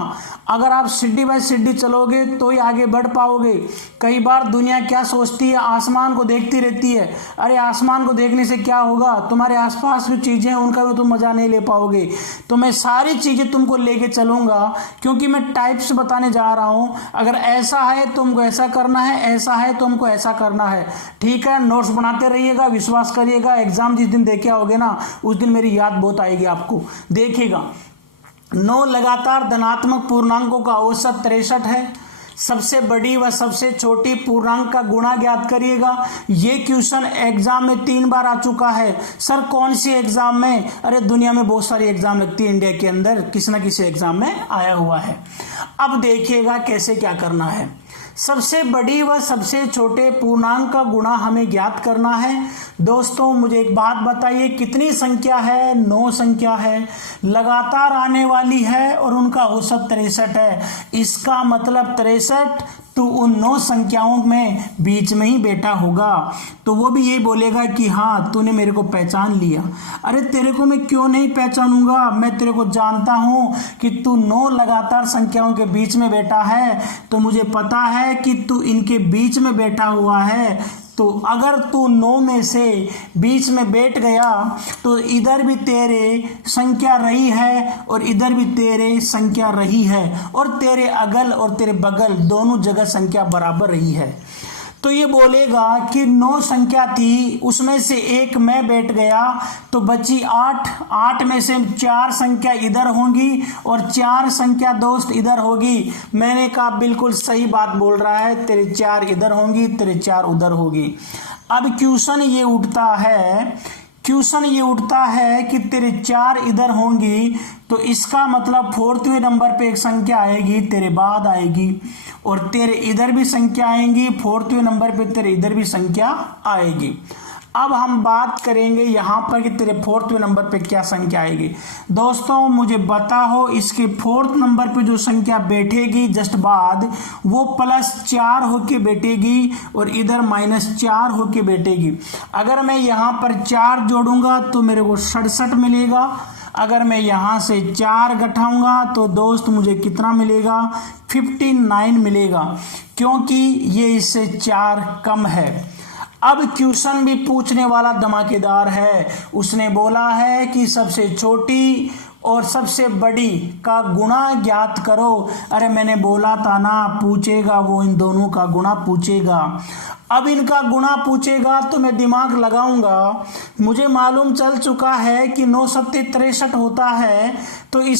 अगर आप सीढ़ी बाय सीढ़ी चलोगे तो ही आगे बढ़ पाओगे। कई बार दुनिया क्या सोचती है, आसमान को देखती रहती है। अरे आसमान को देखने से क्या होगा? तुम्हारे आसपास जो चीजें हैं उनका भी तुम मजा नहीं ले पाओगे। आओगे तो मैं सारी चीज़ें तुमको लेके चलूँगा, क्योंकि मैं टाइप्स बताने जा रहा हूँ। अगर ऐसा है तो हमको ऐसा करना है, ऐसा है तो हमको ऐसा करना है। ठीक है, नोट्स बनाते रहिएगा, विश्वास करिएगा, एग्जाम जिस दिन देके आओगे ना उस दिन मेरी याद बहुत आएगी आपको। देखिएगा, 9 लगातार धनात्मक पूर्णांकों का औसत 63 है। सबसे बड़ी व सबसे छोटी पूर्णांक का गुणा ज्ञात करिएगा। ये क्वेश्चन एग्जाम में 3 बार आ चुका है। सर कौन सी एग्जाम में? अरे दुनिया में बहुत सारी एग्जाम लगती है, इंडिया के अंदर किसी न किसी एग्जाम में आया हुआ है। अब देखिएगा कैसे क्या करना है। सबसे बड़ी व सबसे छोटे पूर्णांक का गुणा हमें ज्ञात करना है। दोस्तों मुझे एक बात बताइए, कितनी संख्या है? 9 संख्या है, लगातार आने वाली है और उनका औसत 63 है। इसका मतलब 63 तो उन 9 संख्याओं में बीच में ही बैठा होगा। तो वो भी ये बोलेगा कि हाँ तूने मेरे को पहचान लिया। अरे तेरे को मैं क्यों नहीं पहचानूंगा, मैं तेरे को जानता हूँ कि तू 9 लगातार संख्याओं के बीच में बैठा है, तो मुझे पता है कि तू इनके बीच में बैठा हुआ है। तो अगर तू 9 में से बीच में बैठ गया तो इधर भी तेरे संख्या रही है और इधर भी तेरे संख्या रही है, और तेरे अगल और तेरे बगल दोनों जगह संख्या बराबर रही है। तो ये बोलेगा कि 9 संख्या थी, उसमें से एक मैं बैठ गया तो बची 8। 8 में से 4 संख्या इधर होंगी और 4 संख्या दोस्त इधर होगी। मैंने कहा बिल्कुल सही बात बोल रहा है, तेरे 4 इधर होंगी, तेरे 4 उधर होगी। अब क्वेश्चन ये उठता है कि तेरे 4 इधर होंगी, तो इसका मतलब 4वें नंबर पे एक संख्या आएगी, तेरे बाद आएगी, और तेरे इधर भी संख्या आएंगी, 4वें नंबर पे तेरे इधर भी संख्या आएगी। अब हम बात करेंगे यहाँ पर कि तेरे 4वें नंबर पे क्या संख्या आएगी। दोस्तों मुझे बताओ, इसके 4th नंबर पे जो संख्या बैठेगी जस्ट बाद, वो +4 होके बैठेगी और इधर -4 होके बैठेगी। अगर मैं यहाँ पर 4 जोड़ूंगा तो मेरे को 67 मिलेगा। अगर मैं यहाँ से 4 घटाऊंगा तो दोस्त मुझे कितना मिलेगा? 59 मिलेगा, क्योंकि ये इससे 4 कम है। अब क्वेश्चन भी पूछने वाला धमाकेदार है। उसने बोला है कि सबसे छोटी और सबसे बड़ी का गुणा ज्ञात करो। अरे मैंने बोला था ना, पूछेगा वो इन दोनों का गुणा पूछेगा। अब इनका गुणा पूछेगा तो मैं दिमाग लगाऊंगा। मुझे मालूम चल चुका है कि 9 × 7 = 63 होता है, तो इस